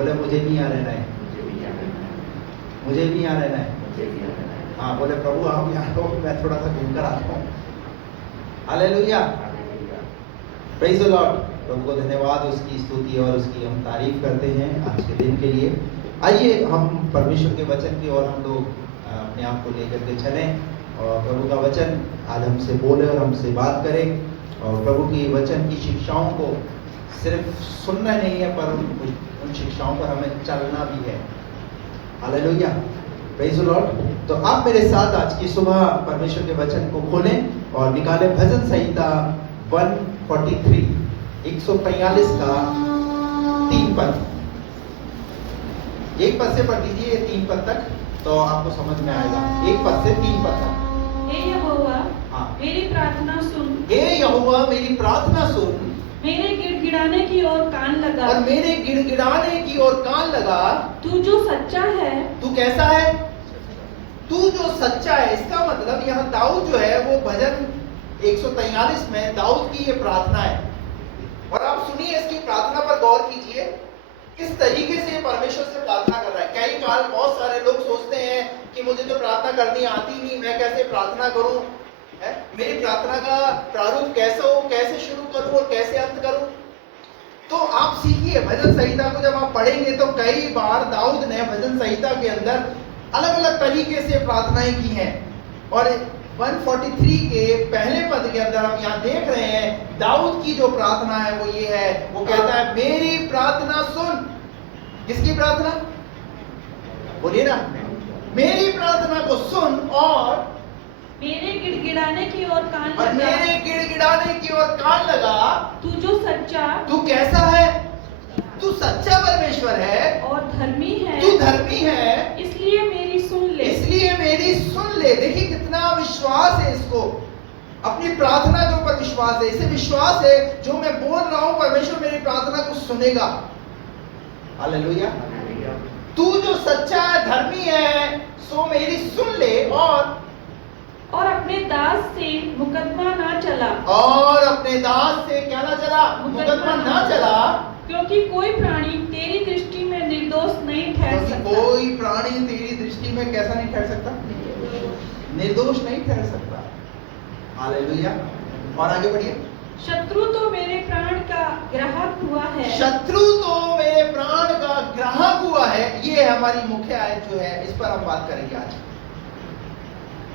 बोले मुझे भी यहाँ रहना है, मुझे भी यहाँ रहना है। हाँ, बोले प्रभु आप यहाँ हो, मैं थोड़ा सा घूमकर आता हूँ। Hallelujah, praise the lord. प्रभु को धन्यवाद, उसकी स्तुति और उसकी हम तारीफ करते हैं आज के दिन के लिए। आइए हम परमेश्वर के वचन की ओर हम लोग अपने आप को लेकर के चलें और प्रभु का वचन आज हमसे बोले और हमसे बात करें। और प्रभु की वचन की शिक्षाओं को सिर्फ सुनना नहीं है, पर उन शिक्षाओं पर हमें चलना भी है। Hallelujah, praise the Lord. तो आप मेरे साथ आज की सुबह परमेश्वर के वचन को खोलें और निकालें भजन संहिता 143, 143 का 3 पद। एक पद से पढ़ लीजिए 3 पद तक, तो आपको समझ में आएगा। 1 पद से 3 पद तक। हे यहोवा, हाँ, मेरी प्रार्थना सुन। हे यहोवा मेरी प्रार्थना सुन, मेरे गिड़गिड़ाने की ओर कान लगा। और मेरे गिड़गिड़ाने की ओर कान लगा। तू जो सच्चा है, तू कैसा है? तू जो सच्चा है। इसका मतलब यहाँ दाऊद जो है वो भजन 143 में दाऊद की ये प्रार्थना है। और आप सुनिए इसकी प्रार्थना पर गौर कीजिए, किस तरीके से परमेश्वर से प्रार्थना कर रहा है। कई बार बहुत सारे लोग सोचते हैं कि मुझे तो प्रार्थना करनी आती नहीं, मैं कैसे प्रार्थना करूं, है? मेरी प्रार्थना का प्रारूप कैसा हो, कैसे शुरू करूं और कैसे अंत करूं। तो आप सीखिए, भजन संहिता को जब आप पढ़ेंगे तो कई बार दाऊद ने भजन संहिता के अंदर अलग अलग तरीके से प्रार्थनाएं की हैं। और 143 के पहले पद के अंदर हम यहाँ देख रहे हैं दाऊद की जो प्रार्थना है वो ये है, वो कहता है मेरी प्रार्थना सुन। किसकी प्रार्थना? बोलिए ना, मेरी प्रार्थना को सुन और मेरे गिड़गिड़ाने की ओर कान और लगा। मेरे गिड़गिड़ाने की ओर कान लगा। तू जो सच्चा, तू कैसा है? तू सच्चा परमेश्वर है और धर्मी है, तू धर्मी है, इसलिए मेरी सुन ले। इसलिए मेरी सुन ले। देखिए कितना विश्वास है इसको, अपनी प्रार्थना के ऊपर विश्वास है। इसे विश्वास है जो मैं बोल रहा हूं परमेश्वर मेरी प्रार्थना को सुनेगा। हालेलुया। तू जो सच्चा है, धर्मी है, सो मेरी सुन ले और अपने दास से मुकदमा ना चला। और अपने दास से क्या ना चला? मुकदमा ना चला। क्योंकि कोई प्राणी तेरी दृष्टि में निर्दोष नहीं ठहर सकता। कोई प्राणी तेरी दृष्टि में कैसा नहीं ठहर सकता? निर्दोष नहीं ठहर सकता। हालेलुया। और आगे बढ़िए। शत्रु तो मेरे प्राण का ग्राहक हुआ है। शत्रु तो मेरे प्राण का ग्राहक हुआ है। ये हमारी मुख्य आयत जो है, इस पर हम बात करेंगे आज।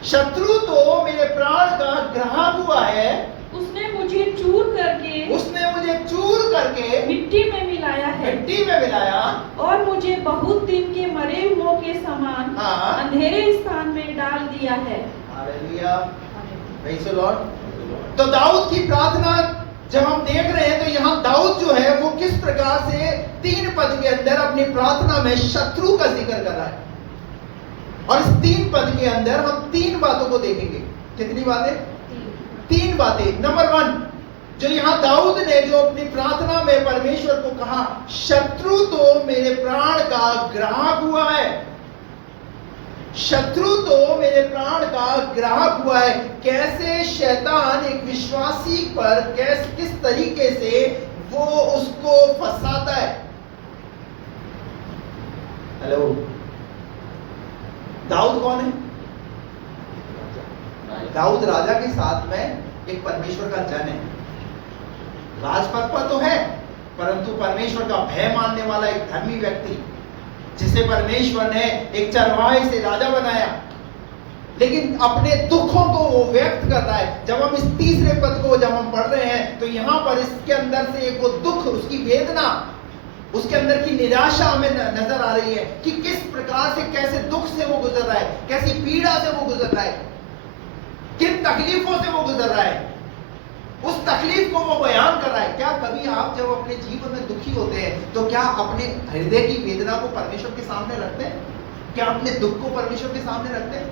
शत्रु तो मेरे प्राण का ग्राहक हुआ है। उसने मुझे चूर करके मिट्टी में मिलाया है। मिट्टी में मिलाया और मुझे बहुत दिन के मरे हुओं के समान अंधेरे स्थान में डाल दिया है। Hallelujah, praise the Lord. तो दाऊद की प्रार्थना जब हम देख रहे हैं तो यहाँ दाऊद जो है वो किस प्रकार से 3 पद के अंदर अपनी प्रार्थना में शत्रु का जिक्र कर रहा है। और इस 3 पद के अंदर हम 3 बातों को देखेंगे। कितनी बातें? 3 बातें। नंबर 1, जो यहाँ दाऊद ने जो अपनी प्रार्थना में परमेश्वर को कहा, शत्रु तो मेरे प्राण का ग्राहक हुआ है। शत्रु तो मेरे प्राण का ग्राहक हुआ है। कैसे शैतान एक विश्वासी पर किस तरीके से वो उसको फंसाता है। हेलो, दाऊद कौन है? दाऊद राजा के साथ में एक परमेश्वर का जन है। राजपद पर तो है, परंतु परमेश्वर का भय मानने वाला एक धर्मी व्यक्ति, जिसे परमेश्वर ने एक चरवाहे से राजा बनाया। लेकिन अपने दुखों को वो व्यक्त कर रहा है। जब हम इस 3रे पद को जब हम पढ़ रहे हैं तो यहाँ पर इसके अंदर से एक वो दुख, उसकी वेदना, उसके अंदर की निराशा हमें नजर आ रही है कि किस प्रकार से, कैसे दुख से वो गुजर रहा है, कैसी पीड़ा से वो गुजर रहा है, किन तकलीफों से वो गुजर रहा है। उस तकलीफ को वो बयान कर रहा है। क्या कभी आप जब अपने जीवन में दुखी होते हैं तो क्या अपने हृदय की वेदना को परमेश्वर के सामने रखते हैं? क्या अपने दुख को परमेश्वर के सामने रखते हैं?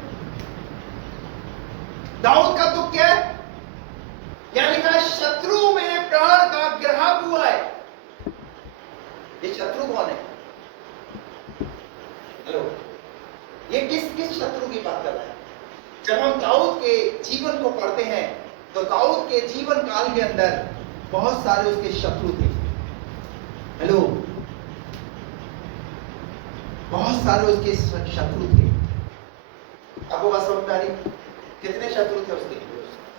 दाऊद का दुख क्या है? क्या लिखा है? शत्रु मेरे प्राण का ग्राहक हुआ है। ये शत्रु कौन है? हेलो, ये किस शत्रु की बात कर रहा है? जब हम दाऊद के जीवन को पढ़ते हैं तो दाऊद के जीवन काल के अंदर बहुत सारे उसके शत्रु थे। हेलो, बहुत सारे उसके शत्रु थे। आपको बात समझ में आ रही? कितने शत्रु थे उसके?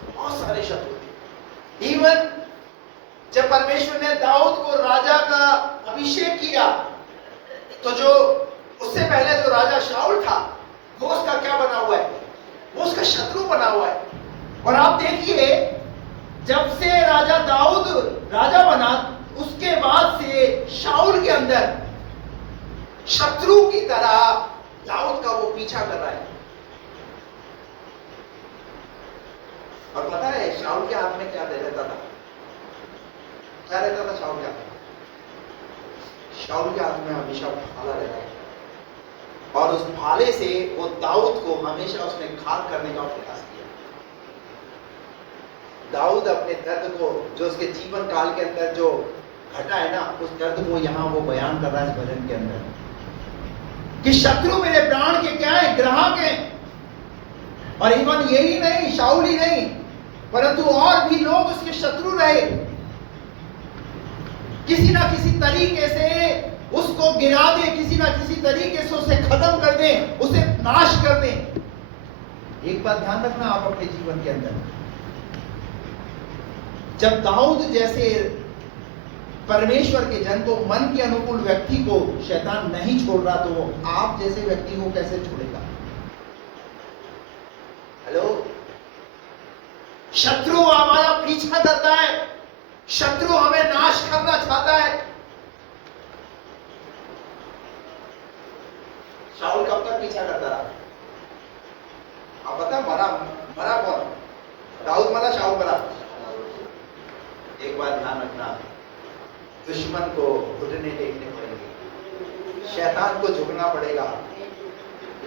बहुत सारे शत्रु थे। इवन जब परमेश्वर ने दाऊद को राजा का अभिषेक किया, तो जो उससे पहले जो राजा शाऊल था, वो उसका क्या बना हुआ है? वो उसका शत्रु बना हुआ है। और आप देखिए, जब से राजा दाऊद राजा बना, उसके बाद से शाऊल के अंदर शत्रु की तरह दाऊद का वो पीछा कर रहा है। और पता है शाऊल के हाथ में क्या दे रहता था? क्या रहता था शाऊल के हाथ में? शाऊल के हाथ में हमेशा भाला रहता है, और उस भाले से वो दाऊद को हमेशा उसने घात करने का प्रयास किया। दाऊद अपने दर्द को, जो उसके जीवन काल के अंदर जो घटा है ना, उस दर्द को यहाँ वो बयान कर रहा है इस भजन के अंदर, कि शत्रु मेरे प्राण के क्या है? ग्राहक हैं। और इवन यही नहीं, शाऊल ही नहीं, परंतु और भी लोग उसके शत्रु रहे। किसी ना किसी तरीके से उसको गिरा दे, किसी ना किसी तरीके से उसे खत्म कर दे, उसे नाश कर दे। एक बात ध्यान रखना आप अपने जीवन के अंदर, जब दाऊद जैसे परमेश्वर के जन को, मन के अनुकूल व्यक्ति को शैतान नहीं छोड़ रहा, तो वो आप जैसे व्यक्ति को कैसे छोड़ेगा? हेलो, शत्रु हमारा पीछा करता है, शत्रु हमें नाश करना चाहता है। शाऊल कब तक पीछा करता रहा? आप पता मरा कौन? दाऊद मरा, शाऊल मरा? एक बात ध्यान रखना, दुश्मन को घुटने टेकने पड़ेंगे, शैतान को झुकना पड़ेगा,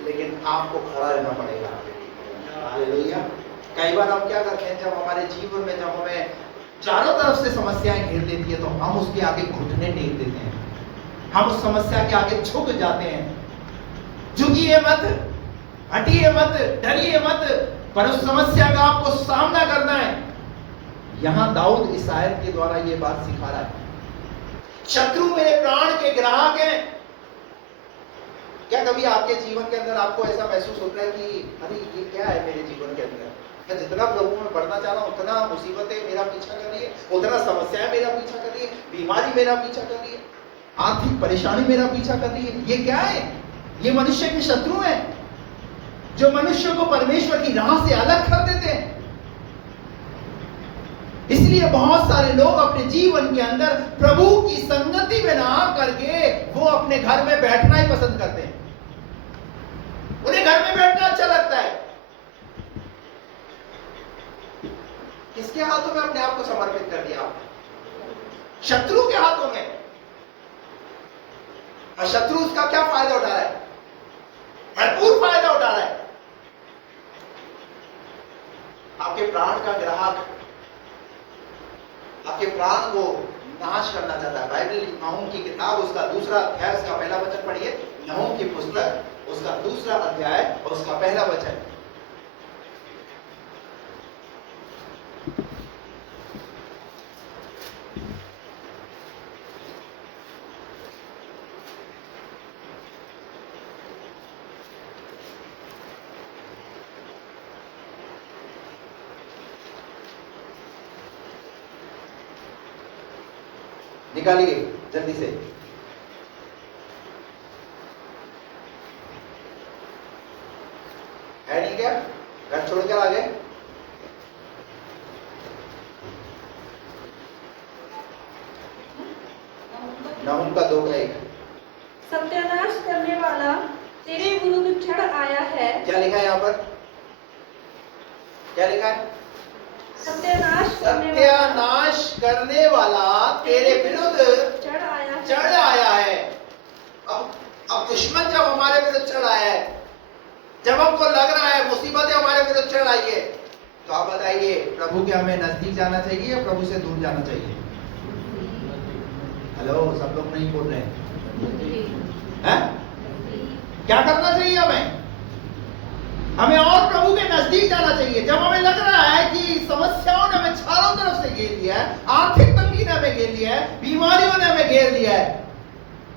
लेकिन आपको खड़ा रहना पड़ेगा। हालेलुया। कई बार हम क्या करते हैं, जब हमारे जीवन में, जब हमें चारों तरफ से समस्याएं घेर देती है, तो हम उसके आगे घुटने टेक देते हैं, हम उस समस्या के आगे झुक जाते हैं। झुकिए मत, हटिए मत, डरिए मत, पर उस समस्या का आपको सामना करना है। यहां दाऊद इस आयत के द्वारा ये बात सिखा रहा है, शत्रु मेरे प्राण के ग्राहक हैं। क्या कभी आपके जीवन के अंदर आपको ऐसा महसूस होता है कि अरे ये क्या है मेरे जीवन के अंदर? मैं जितना प्रभु में बढ़ना चाह रहा हूं, उतना मुसीबतें मेरा पीछा कर रही है, उतना समस्याएं मेरा पीछा कर रही है, बीमारी मेरा पीछा कर रही है, आर्थिक परेशानी मेरा पीछा कर रही है। ये क्या है? ये मनुष्य के शत्रु हैं, जो मनुष्य को परमेश्वर की राह से अलग कर देते हैं। इसलिए बहुत सारे लोग अपने जीवन के अंदर प्रभु की संगति में ना करके वो अपने घर में बैठना ही पसंद करते हैं। उन्हें घर में बैठना अच्छा लगता है। किसके हाथों में अपने आप को समर्पित कर दिया? शत्रु के हाथों में। और शत्रु उसका क्या फायदा उठा रहा है? भरपूर फायदा उठा रहा है। आपके प्राण का ग्राहक आपके प्राण को नाश करना चाहता है। बाइबल नहूम की किताब, उसका दूसरा अध्याय, उसका पहला वचन पढ़िए। नहूम की पुस्तक, उसका दूसरा अध्याय और उसका पहला वचन। निकालिए जल्दी से। है नहीं क्या? घर छोड़ कर आ गए? नहूम का 2:1। सत्यानाश करने वाला तेरे विरुद्ध चढ़ आया है। क्या लिखा है यहाँ पर? क्या लिखा है? सत्यानाश करने वाला तेरे विरुद्ध चढ़ आया है। अब दुश्मन जब हमारे विरुद्ध चढ़ आया है, जब हमको लग रहा है मुसीबतें हमारे विरुद्ध चढ़ आई है, तो आप बताइए प्रभु के हमें नजदीक जाना चाहिए या प्रभु से दूर जाना चाहिए? हेलो, सब लोग नहीं बोल रहे हैं? क्या करना चाहिए हमें? हमें और प्रभु के नजदीक जाना चाहिए। जब हमें लग रहा है कि समस्याओं ने हमें चारों तरफ से घेर लिया है, आर्थिक तंगी ने हमें घेर लिया है, बीमारियों ने हमें घेर लिया है,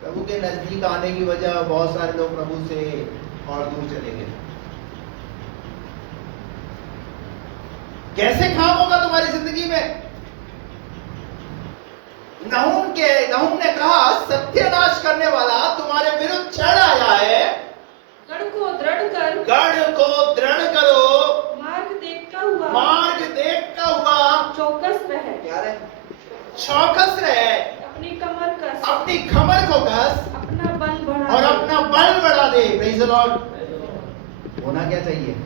प्रभु के नजदीक आने की वजह बहुत सारे लोग प्रभु से और दूर चले गए। कैसे काम होगा तुम्हारी जिंदगी में? नहूम ने कहा सत्यानाश करने वाला तुम्हारे विरुद्ध चढ़ आया है, गढ़ को दृढ़ कर, गढ़ को दृढ़ करो, मार्ग देखता हुआ चौकस रहे। क्या रहे? चौकस रहे। अपनी कमर कस, अपनी कमर को कस, अपना बल बढ़ा और दे। अपना बल बढ़ा दे। Praise the Lord. होना क्या चाहिए?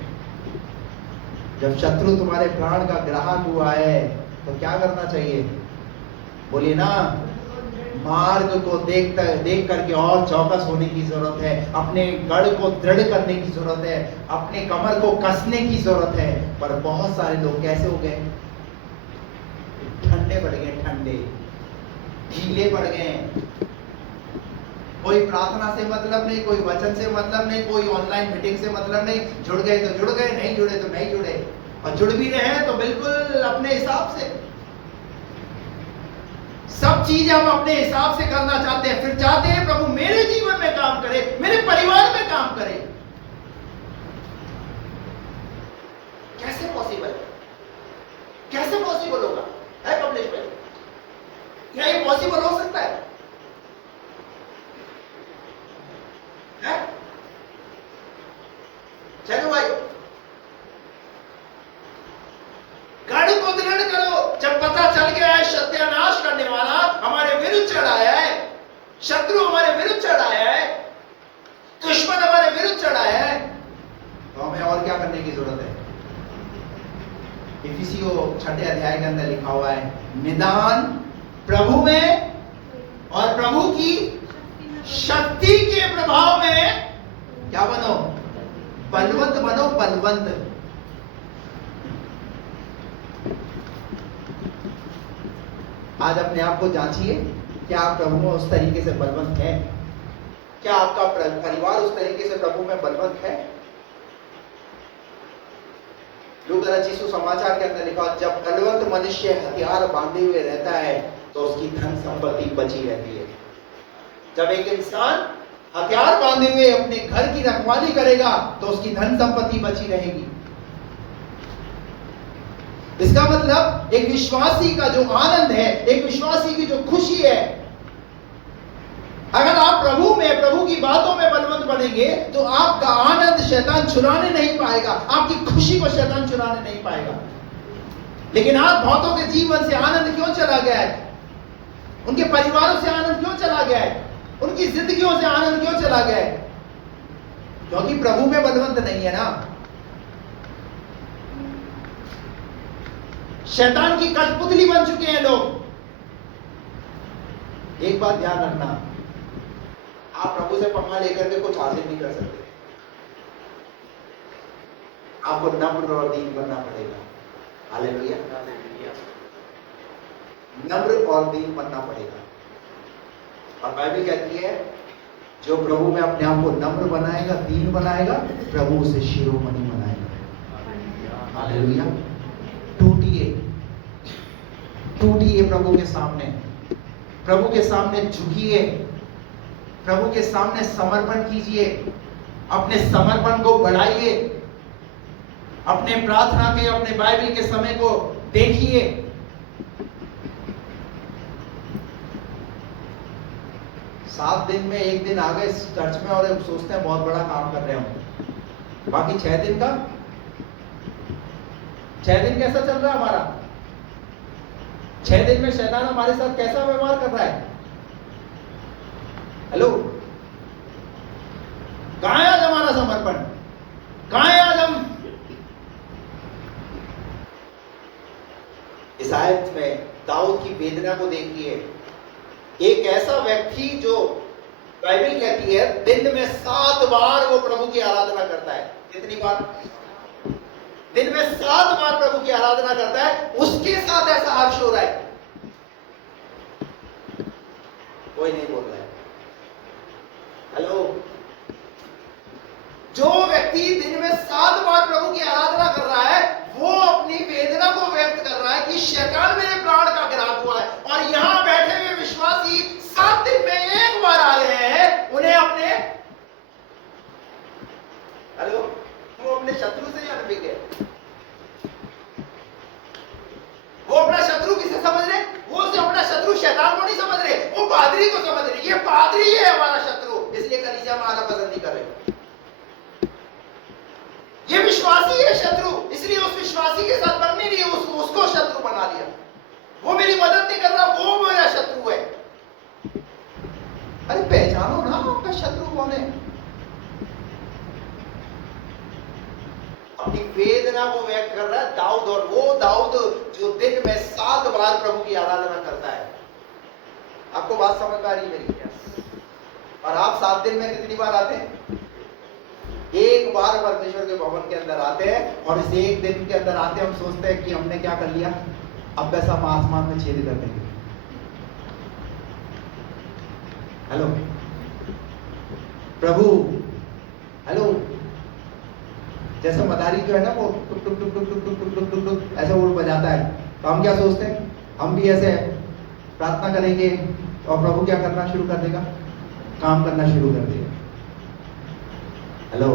जब शत्रु तुम्हारे प्राण का ग्राहक हुआ है तो क्या करना चाहिए? बोलिए ना, मार्ग को देख करके और चौकस होने की जरूरत है, अपने गढ़ को दृढ़ करने की जरूरत है, अपने कमर को कसने की जरूरत है। पर बहुत सारे लोग कैसे हो गए? ठंडे पड़ गए, ठंडे ढीले पड़ गए। कोई प्रार्थना से मतलब नहीं, कोई वचन से मतलब नहीं, कोई ऑनलाइन मीटिंग से मतलब नहीं। जुड़ गए तो जुड़ गए, नहीं जुड़े तो नहीं जुड़े, और जुड़ भी रहे हैं तो बिल्कुल अपने हिसाब से। सब चीज हम अपने हिसाब से करना चाहते हैं, फिर चाहते हैं प्रभु मेरे जीवन में काम करे, मेरे परिवार में काम करे। कैसे पॉसिबल? कैसे पॉसिबल होगा? है कमलेश भाई, क्या ये पॉसिबल हो सकता है? चलो भाई, गढ़ को दृढ़ करो। जब पता चल गया है सत्यानाश करने वाला हमारे विरुद्ध चढ़ आया है, शत्रु हमारे विरुद्ध चढ़ आया है, दुश्मन हमारे विरुद्ध चढ़ आया है, तो हमें और क्या करने की जरूरत है? इफिसियों 6 अध्याय के अंदर लिखा हुआ है, निदान प्रभु में और प्रभु की शक्ति के प्रभाव में क्या बनो? बलवंत बनो, बलवंत। आज अपने आप को जांचिए, क्या आप प्रभु में उस तरीके से बलवंत है? क्या आपका परिवार उस तरीके से प्रभु में बलवंत है? लूका रचित सुसमाचार के अंदर लिखा, जब बलवंत मनुष्य हथियार बांधे हुए रहता है तो उसकी धन संपत्ति बची रहती है। जब एक इंसान हथियार बांधे हुए अपने घर की रखवाली करेगा तो उसकी धन संपत्ति बची रहेगी। इसका मतलब एक विश्वासी का जो आनंद है, एक विश्वासी की जो खुशी है, अगर आप प्रभु में, प्रभु की बातों में बलवंत बनेंगे तो आपका आनंद शैतान चुराने नहीं पाएगा, आपकी खुशी को शैतान चुराने नहीं पाएगा। लेकिन आज बहुतों के जीवन से आनंद क्यों चला गया है? उनके परिवारों से आनंद क्यों चला गया है? उनकी जिंदगियों से आनंद क्यों चला गया है? क्योंकि प्रभु में बलवंत नहीं है ना। शैतान की कठपुतली बन चुके हैं लोग। एक बात ध्यान रखना, आप प्रभु से पंगा लेकर के कुछ हासिल नहीं कर सकते। आपको नम्र और दीन बनना पड़ेगा। हालेलुया, नम्र और दीन बनना पड़ेगा। और बाइबल कहती है, जो प्रभु में अपने आप को नम्र बनाएगा, दीन बनाएगा, प्रभु उसे शिरोमणि बनाएगा। हालेलुया। टूटिए प्रभु के सामने, प्रभु के सामने झुकिए, प्रभु के सामने समर्पण कीजिए, अपने समर्पण को बढ़ाइए, अपने प्रार्थना के, अपने बाइबल के समय को देखिए। सात दिन में एक दिन आ गए चर्च में और सोचते हैं बहुत बड़ा काम कर रहे हो, बाकी 6 दिन का, 6 दिन कैसा चल रहा है हमारा? 6 दिन में शैतान हमारे साथ कैसा व्यवहार कर रहा है? हेलो, कहां है आज हमारा समर्पण? कहां है आज हम? इस आयत में दाऊद की वेदना को देखिए। एक ऐसा व्यक्ति जो बाइबल कहती है दिन में 7 बार वो प्रभु की आराधना करता है। कितनी बार? दिन में 7 बार प्रभु की आराधना करता है, उसके साथ ऐसा हर्ष हो रहा है। कोई नहीं बोल रहा है। हेलो, जो व्यक्ति दिन में 7 बार प्रभु की आराधना कर रहा है, वो अपनी वेदना को व्यक्त कर रहा है कि शैतान मेरे प्राण का ग्राहक हुआ है, और यहां बैठे हुए विश्वासी 7 दिन में 1 बार आ रहे विश्वासी के साथ बननी नहीं है, उसको शत्रु बना लिया। वो मेरी मदद नहीं कर रहा, वो मेरा शत्रु है। अरे पहचानो ना आपका शत्रु कौन है। अपनी वेदना को व्यक्त कर रहा है दाऊद, और वो दाऊद जो दिन में 7 बार प्रभु की आराधना करता है। आपको बात समझ में आ रही है मेरी? और आप 7 दिन में कितनी बार आते हैं? एक बार परमेश्वर के भवन के अंदर आते हैं, और इस एक दिन के अंदर आते हैं हम सोचते हैं कि हमने क्या कर लिया, अब पैसा हम आसमान में छेद कर देंगे। हेलो प्रभु, हेलो। जैसे मदारी जो है ना, वो टुक टुक टुक टुक टुक टुक टुक टुक टुक ऐसे वो बजाता है, तो हम क्या सोचते हैं, हम भी ऐसे प्रार्थना करेंगे और प्रभु क्या करना शुरू कर देगा, काम करना शुरू कर देगा। हेलो,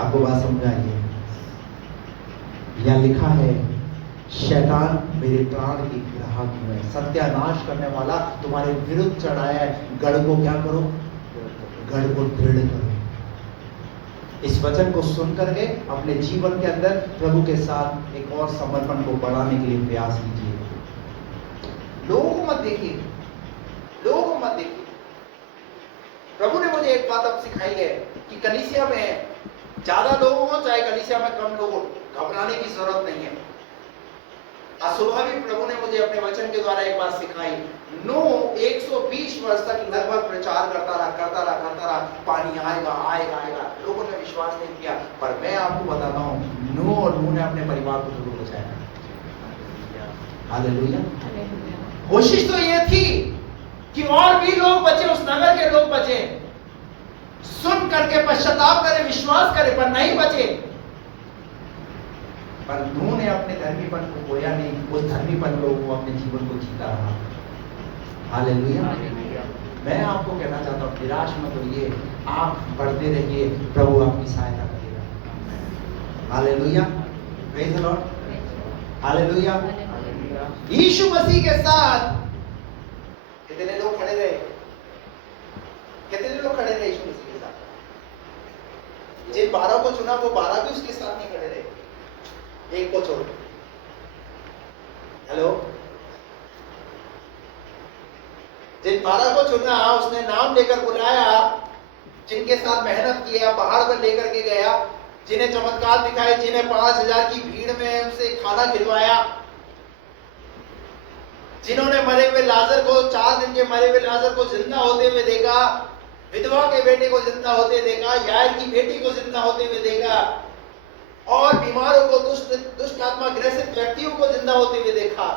आपको बात समझ आई है? यह लिखा है, शैतान मेरे प्राण की ग्राहक है, सत्यानाश करने वाला तुम्हारे विरुद्ध चढ़ाया है, गढ़ को क्या करो, गढ़ को दृढ़ करो। इस वचन को सुन करके अपने जीवन के अंदर प्रभु के साथ एक और समर्पण को बढ़ाने के लिए प्रयास कीजिए। लोगों को मत देखिए, लोगों को मत देखिए। प्रभु ने मुझे एक बात अब सिखाई है कि कलीसिया में ज्यादा लोगों को चाहे कलीसिया में कम लोगों, घबराने की जरूरत नहीं है। सुबह भी प्रभु ने मुझे अपने वचन के द्वारा एक बात सिखाई। नो 120 वर्ष तक लगभग प्रचार करता रहा, पानी आएगा आएगा आएगा, लोगों ने विश्वास नहीं किया। पर मैं आपको बताता हूँ, नो और नू ने अपने परिवार को जरूर बचाया। हालेलुया। कोशिश तो ये थी कि और भी लोग बचे, उस नगर के लोग बचे, सुन करके पश्चाताप करे, विश्वास करे, पर नहीं बचे। पर नूह ने अपने धर्मीपन को खोया नहीं, उस धर्मीपन को वो अपने जीवन को जीता रहा। हालेलुया। मैं आपको कहना चाहता हूँ, निराश मत होइए, आप बढ़ते रहिए, प्रभु आपकी सहायता करेगा। Hallelujah, praise the lord. Hallelujah. Yeshu Masih के साथ कितने लोग खड़े रहे, कितने लोग खड़े रहे यीशु मसीह के साथ? जिन 12 को चुना वो 12 भी उसके साथ नहीं खड़े रहे, एक को छोड़। हेलो, जिन 12 को चुना उसने नाम लेकर बुलाया, जिनके साथ मेहनत किया, पहाड़ पर लेकर के गया, जिन्हें चमत्कार दिखाए, जिन्हें 5000 की भीड़ में उनसे खाना खिलवाया, जिन्होंने मरे हुए लाजर को, 4 दिन के मरे हुए लाजर को जिंदा होते हुए देखा, विधवा के बेटे को जिंदा होते देखा, यार की बेटी को जिंदा होते हुए देखा, और बीमारों को, दुष्ट आत्मा ग्रसित व्यक्तियों को जिंदा होते हुए देखा।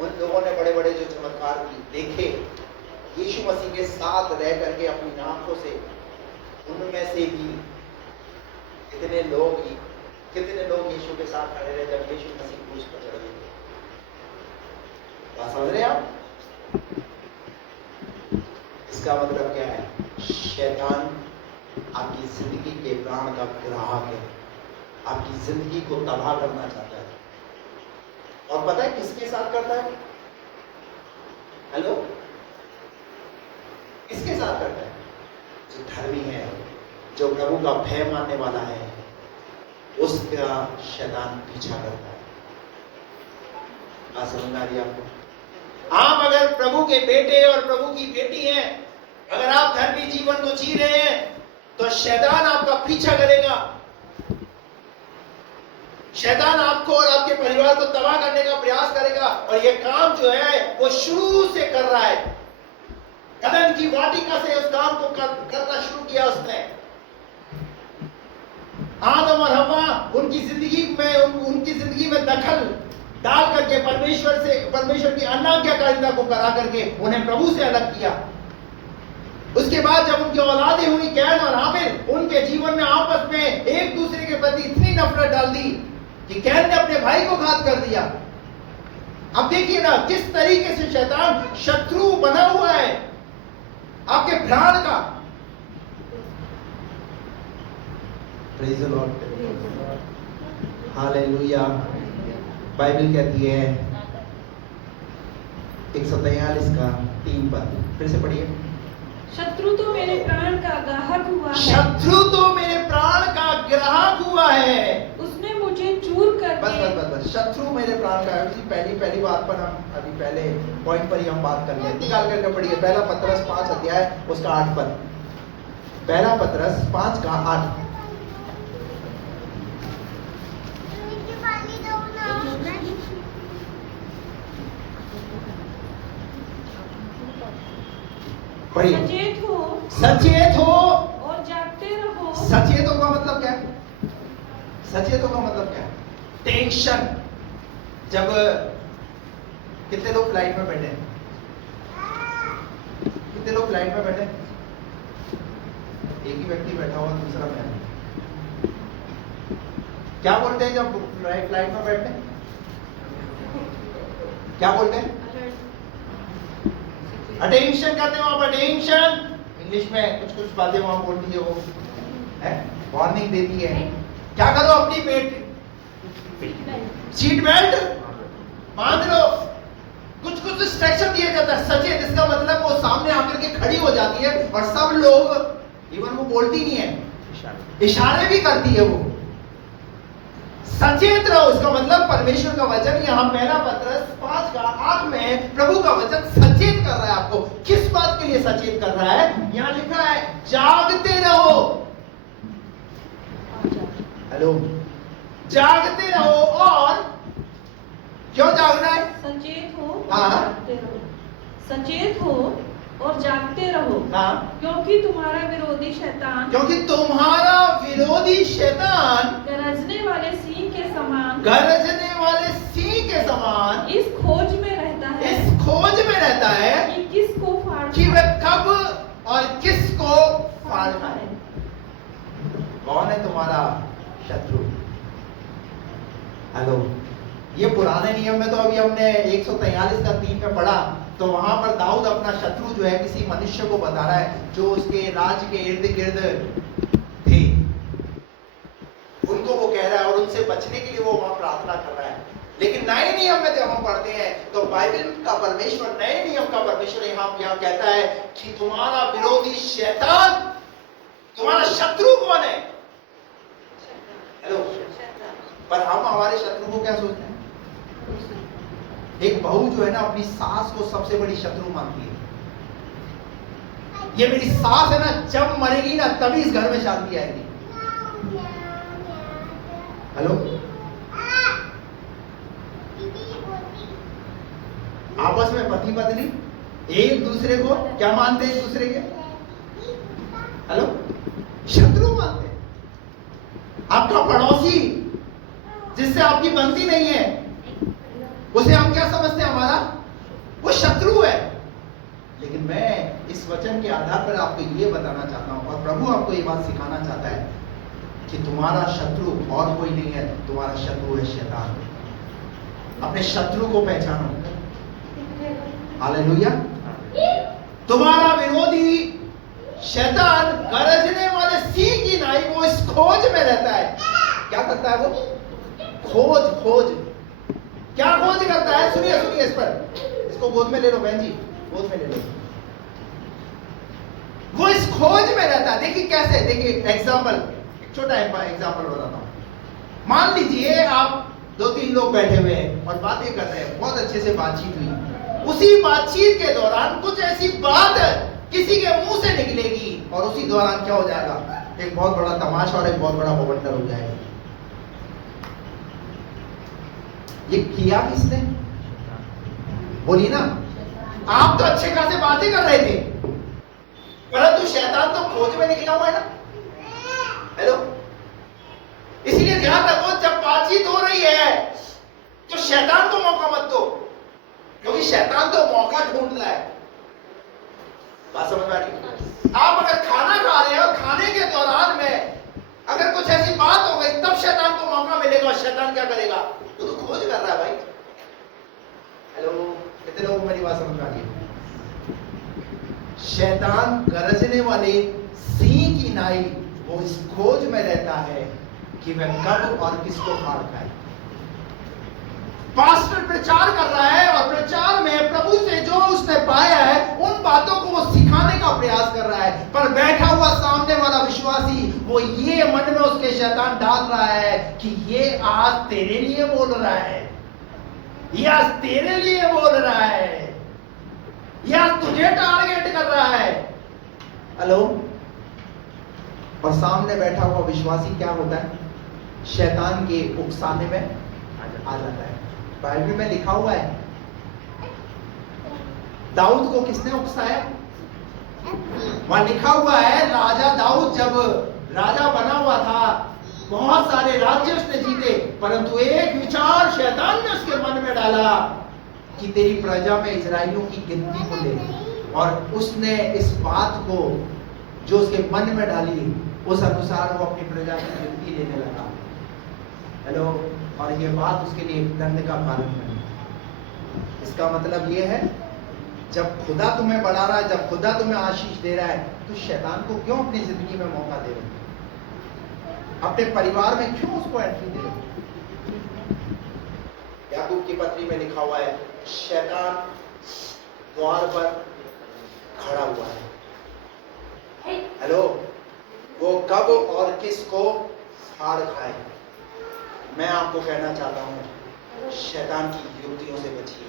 उन लोगों ने बड़े बड़े जो चमत्कार देखे, यीशु मसीह के साथ रह करके अपनी आंखों से, उनमें से भी कितने लोग यीशु के साथ खड़े रहे जब यीशु मसीह क्रूस पर चढ़े थे। बात समझ रहे हैं आप? इसका मतलब क्या है? शैतान आपकी जिंदगी के प्राण का ग्राहक है, आपकी जिंदगी को तबाह करना चाहता है। और पता है किसके साथ करता है? हेलो, किसके साथ करता है? जो धर्मी है, जो प्रभु का भय मानने वाला है, उसका शैतान पीछा करता है। बात समझ आ रही है आपको? आप अगर प्रभु के बेटे और प्रभु की बेटी हैं, अगर आप धर्मी जीवन को जी रहे हैं, तो शैतान आपका पीछा करेगा। शैतान आपको और आपके परिवार को तबाह करने का प्रयास करेगा, और यह काम जो है वो शुरू से कर रहा है। कदम की वाटिका से उस काम को करना शुरू किया उसने। आदम और हव्वा उनकी जिंदगी में दखल डाल करके परमेश्वर की अनाज्ञाकारिता को करा करके उन्हें प्रभु से अलग किया। उसके बाद जब उनकी औलादें हुई, कैन और हाबिल, उनके जीवन में आपस में एक दूसरे के प्रति इतनी नफरत डाल दी कि कैन ने अपने भाई को घात कर दिया। अब देखिए ना किस तरीके से शैतान शत्रु बना हुआ है आपके प्राण का। Praise the lord, hallelujah. Bible कहती है 143 का 3 पद, फिर से पढ़िए। शत्रु तो मेरे प्राण का ग्राहक हुआ है। शत्रु तो मेरे प्राण का ग्राहक हुआ है। उसने मुझे चूर बस करके बस बस बस शत्रु मेरे प्राण का है। पहली बात पर हम अभी पहले पॉइंट पर ही हम बात कर लें। निकाल करके पढ़िए पहला पतरस 5 अध्याय उसका 8 पद। पहला पतरस 5 का 8। पढ़िए। सचेत हो और जागते रहो। सचेतों का मतलब क्या है? सचेतों का मतलब क्या है? टेंशन। जब कितने लोग फ्लाइट में बैठे हैं? कितने लोग फ्लाइट में बैठे? एक ही व्यक्ति बैठा हुआ, दूसरा मैं। क्या बोलते हैं जब फ्लाइट में बैठते हैं? क्या बोलते हैं? अटेंशन करते हैं वहां पर। अटेंशन इंग्लिश में कुछ कुछ बातें वहां बोलती है, वो है वार्निंग देती है। क्या करो? अपनी सीट बेल्ट बांध लो। कुछ कुछ इंस्ट्रक्शन दिया जाता है। सचेत इसका मतलब वो सामने आकर के खड़ी हो जाती है और सब लोग, इवन वो बोलती नहीं है, इशारे भी करती है वो। सचेत रहो इसका मतलब परमेश्वर का वचन यहाँ पहला पतरस 5 का 8 में प्रभु का वचन सचेत कर रहा है आपको। किस बात के लिए सचेत कर रहा है? यहाँ लिखा है जागते रहो। हेलो, जागते रहो। और क्यों जागना है? सचेत हो हाँ। जागते रहो। सचेत हो और जागते रहो। हाँ। क्योंकि तुम्हारा विरोधी शैतान, क्योंकि तुम्हारा विरोधी शैतान गरजने वाले सिंह के समान, गरजने वाले सिंह के समान इस खोज में रहता है। इस खोज में रहता है कि किसको फाड़ कि वह कब और किसको फाड़ना है। कौन है तुम्हारा शत्रु? हेलो, ये पुराने नियम में तो अभी हमने 143 का 3 में पढ़ा, तो वहां पर दाऊद अपना शत्रु जो है किसी मनुष्य को बता रहा है जो उसके राज्य के इर्द गिर्द थे। उनको वो कह रहा है और उनसे बचने के लिए वो वहां प्रार्थना कर रहा है। लेकिन नए नियम में जब हम पढ़ते हैं तो बाइबल का परमेश्वर, नए नियम का परमेश्वर यहाँ कहता है कि तुम्हारा विरोधी शैतान, तुम्हारा शत्रु कौन है? हेलो, पर हम हमारे शत्रु को क्या सोचते हैं? एक बहू जो है ना अपनी सास को सबसे बड़ी शत्रु मानती है। ये मेरी सास है ना, जब मरेगी ना तभी इस घर में शांति आएगी। हेलो, आपस में पति पत्नी एक दूसरे को क्या मानते हैं? एक दूसरे के हेलो शत्रु मानते हैं। आपका पड़ोसी जिससे आपकी बनती नहीं है उसे हम क्या समझते हैं? हमारा वो शत्रु है। लेकिन मैं इस वचन के आधार पर आपको ये बताना चाहता हूं और प्रभु आपको ये बात सिखाना चाहता है कि तुम्हारा शत्रु और कोई नहीं है, तुम्हारा शत्रु है शैतान। अपने शत्रु को पहचानो। हालेलुया। तुम्हारा विरोधी शैतान गरजने वाले सिंह की नाई वो इस खोज में रहता है। क्या करता है वो? खोज। क्या खोज करता है? सुनिए इस पर, इसको गोद में ले लो बहन जी, गोद में ले लो। वो इस खोज में रहता है। देखिए कैसे, देखिए एग्जाम्पल, छोटा एग्जाम्पल बताता हूं। मान लीजिए आप 2-3 लोग बैठे हुए हैं और बातें कर रहे हैं, बहुत अच्छे से बातचीत हुई। उसी बातचीत के दौरान कुछ ऐसी बात किसी के मुंह से निकलेगी और उसी दौरान क्या हो जाएगा? एक बहुत बड़ा तमाशा और एक बहुत बड़ा बवंडर हो जाएगा। ये किया किसने? बोली ना, आप तो अच्छे खासे बातें कर रहे थे, परंतु शैतान तो खोज में निकला हुआ है ना। हेलो, इसलिए ध्यान रखो जब बातचीत हो रही है तो शैतान को मौका मत दो, क्योंकि शैतान तो मौका ढूंढ रहा है। बात समझ में आ रही? आप अगर खाना खा रहे हो, खाने के दौरान में अगर कुछ ऐसी बात हो गई तब शैतान को मौका मिलेगा। और शैतान क्या करेगा? तो खोज कर रहा है भाई। हेलो, कितने लोगों को मेरी बात समझ में आ रही है? शैतान गरजने वाले सिंह की नाई वो इस खोज में रहता है कि वह कब और किसको मार खाए। पास्टर प्रचार कर रहा है और प्रचार में प्रभु से जो उसने पाया है उन बातों को वो सिखाने का प्रयास कर रहा है, पर बैठा हुआ सामने वाला विश्वासी वो ये मन में उसके शैतान डाल रहा है कि ये आज तेरे लिए बोल रहा है, ये आज तेरे लिए बोल रहा है, ये आज तुझे टारगेट कर रहा है। हेलो। और सामने बैठा हुआ विश्वासी क्या होता है? शैतान के उकसाने में आ जाता है। बाइबल में लिखा हुआ है, दाऊद को किसने उकसाया? वहां लिखा हुआ है, राजा दाऊद जब राजा बना हुआ था, बहुत सारे राज्य उसने जीते, परंतु एक विचार शैतान ने उसके मन में डाला कि तेरी प्रजा में इजराइलियों की गिनती को ले, और उसने इस बात को जो उसके मन में डाली उस अनुसार वो अपनी प्रजा की गिनती लेने लगा। हेलो। और ये बात उसके लिए दंड का कारण बनी। इसका मतलब ये है, जब खुदा तुम्हें बढ़ा रहा है, जब खुदा तुम्हें आशीष दे रहा है, तो शैतान को क्यों अपनी जिंदगी में मौका दे रहे हो? अपने परिवार में क्यों उसको एंट्री दे रहे हो? याकूब की पत्री में लिखा हुआ है, शैतान द्वार पर खड़ा हुआ है। हेलो। वो कब और किसको फाड़ खाए। मैं आपको कहना चाहता हूं, शैतान की युक्तियों से बचिए।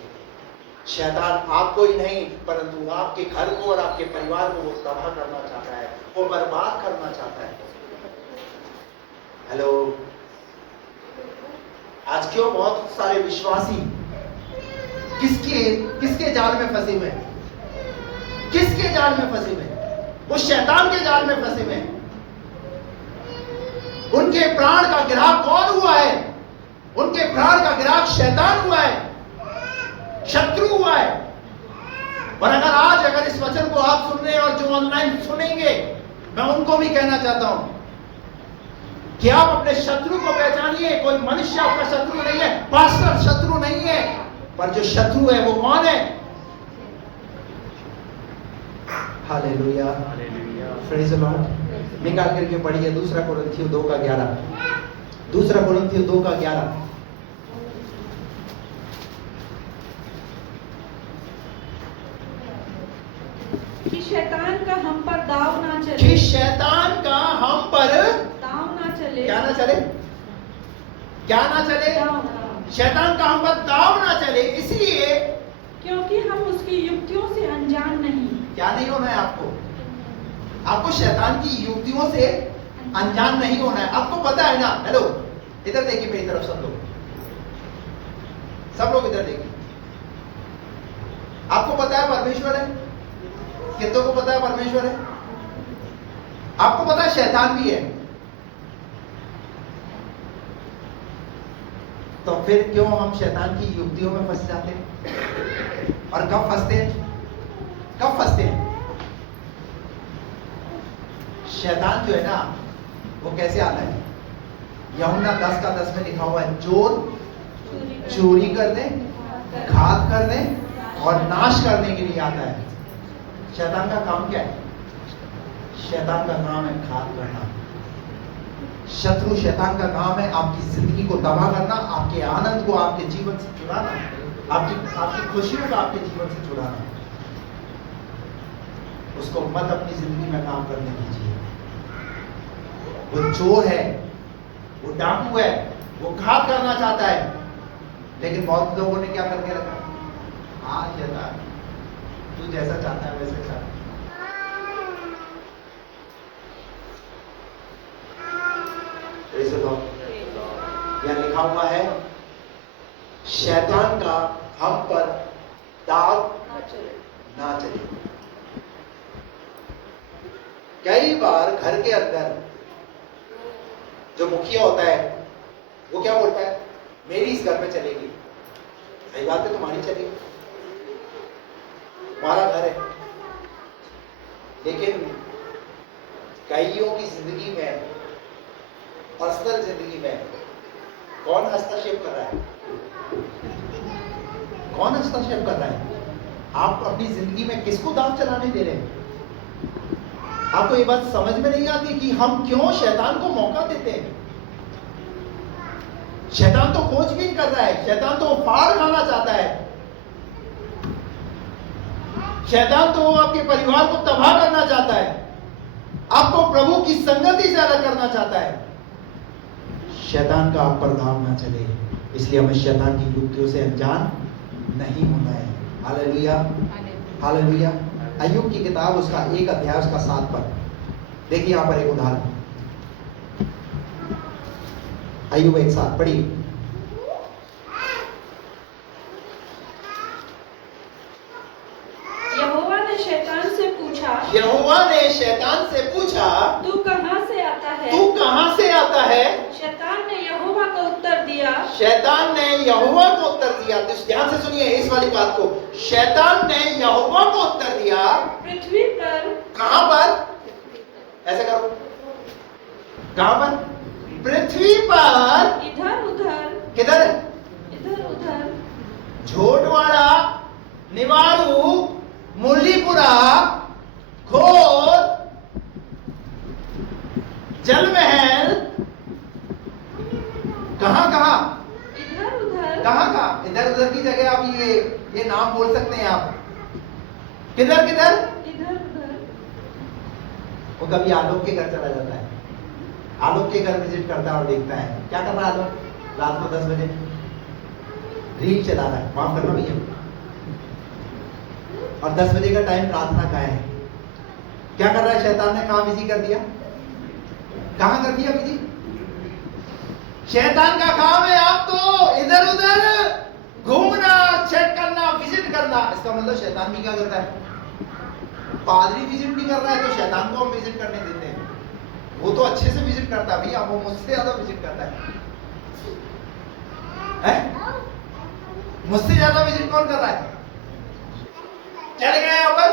शैतान आपको ही नहीं, परंतु आपके घर को और आपके परिवार को वो तबाह करना चाहता है, वो बर्बाद करना चाहता है। हेलो। आज क्यों बहुत सारे विश्वासी किसके जाल में फंसे हुए हैं? किसके जाल में फंसे हुए हैं? वो शैतान के जाल में फंसे हुए हैं। उनके प्राण का ग्राहक कौन हुआ है? उनके प्राण का ग्राहक शैतान हुआ है, शत्रु हुआ है। और अगर इस वचन को आप सुन रहे हैं और जो ऑनलाइन सुनेंगे, मैं उनको भी कहना चाहता हूं कि आप अपने शत्रु को पहचानिए। कोई मनुष्य आपका शत्रु नहीं है, पास्टर शत्रु नहीं है, पर जो शत्रु है वो कौन है? Hallelujah, praise the Lord. निकाल करके पढ़िए 2 कोरिन्थियों 2:11। 2 कोरिन्थियों 2:11। कि शैतान का हम पर दाव ना चले। कि शैतान का हम पर दाव ना चले। क्या ना चले? क्या ना चले? शैतान का हम पर दाव ना चले, इसलिए क्योंकि हम उसकी युक्तियों से अनजान नहीं। क्या नहीं होना है आपको? आपको शैतान की युक्तियों से अनजान नहीं होना है। आपको पता है ना। हेलो। इधर देखिए मेरी तरफ सब लोग इधर देखिए। आपको पता है परमेश्वर है? कितनों को पता है परमेश्वर है? आपको पता है शैतान भी है? तो फिर क्यों हम शैतान की युक्तियों में फंस जाते हैं? और कब फंसते हैं? कब फंसते हैं? शैतान जो है ना, वो कैसे आता है? यूहन्ना 10:10 में लिखा हुआ है, चोर चोरी करने, घात करने और नाश करने के लिए आता है। शैतान का काम क्या है? शैतान का काम है घात करना। शत्रु शैतान का काम है आपकी जिंदगी को तबाह करना, आपके आनंद को आपके जीवन से चुराना, आपकी खुशियों को आपके जीवन से चुराना। उसको मत अपनी जिंदगी में काम करने दीजिए। वो चोर है, वो डाकू है, वो घात करना चाहता है, लेकिन बहुत लोगों ने क्या करके रखा? हाँ शैतान, तू जैसा चाहता है वैसे कर। यह लिखा हुआ है, शैतान का हम पर दाव ना चले। कई बार घर के अंदर जो मुखिया होता है वो क्या बोलता है? मेरी इस घर में चलेगी। सही बात है, तुम्हारी चलेगी, तुम्हारा घर है। लेकिन कईयों की जिंदगी में, पर्सनल जिंदगी में कौन हस्तक्षेप कर रहा है? कौन हस्तक्षेप कर रहा है? आप अपनी जिंदगी में किसको दांव चलाने दे रहे हैं? आपको ये बात समझ में नहीं आती कि हम क्यों शैतान को मौका देते हैं? शैतान तो खोजबीन कर रहा है, शैतान तो फाड़ खाना चाहता है। शैतान तो आपके परिवार को तबाह करना चाहता है, आपको प्रभु की संगति से अलग करना चाहता है। शैतान का आप प्रभाव ना चले, इसलिए हमें शैतान की युक्तियों से अनजान नहीं होना है। Hallelujah, hallelujah. अय्यूब की किताब उसका 1 अध्याय उसका 7 पद, देखिए यहां पर एक उदाहरण। अय्यूब 1:7 पढ़िए। यहोवा ने शैतान से पूछा, यहोवा ने शैतान से पूछा, तू कहां से आता है? तू कहां से आता है? शैतान ने यहोवा को उत्तर दिया, शैतान ने यहोवा को उत्तर दिया। तो ध्यान से सुनिए इस वाली बात को। शैतान ने यहोवा को उत्तर दिया, पृथ्वी पर। कहां पर? ऐसे करो, कहां पर? पृथ्वी पर। इधर उधर। किधर? इधर उधर। झोटवाड़ा, निवारू, मुरलीपुरा, खोर, जलमहल, कहां कहां? इधर उधर। कहां कहां? इधर उधर की जगह आप ये नाम बोल सकते हैं आप। किधर किधर? इधर उधर। वो कभी आलोक के घर चला जाता है, आलोक के घर विजिट करता है और देखता है क्या कर रहा है आलोक रात को 10 बजे रील चला रहा है, माफ करना भैया, और 10 बजे का टाइम प्रार्थना का है। क्या कर रहा है शैतान ने? कहां बिजी कर दिया? कहां कर दिया बिजी? शैतान का काम है आपको इधर उधर घूमना, चेक करना, विजिट करना। इसका मतलब शैतान भी क्या करता है? पादरी विजिट नहीं कर रहा है तो शैतान को हम विजिट करने देते हैं। वो तो अच्छे से विजिट करता है भैया, वो मुझसे ज्यादा विजिट करता है? मुझसे ज्यादा विजिट कौन कर रहा है? चले गए यहाँ पर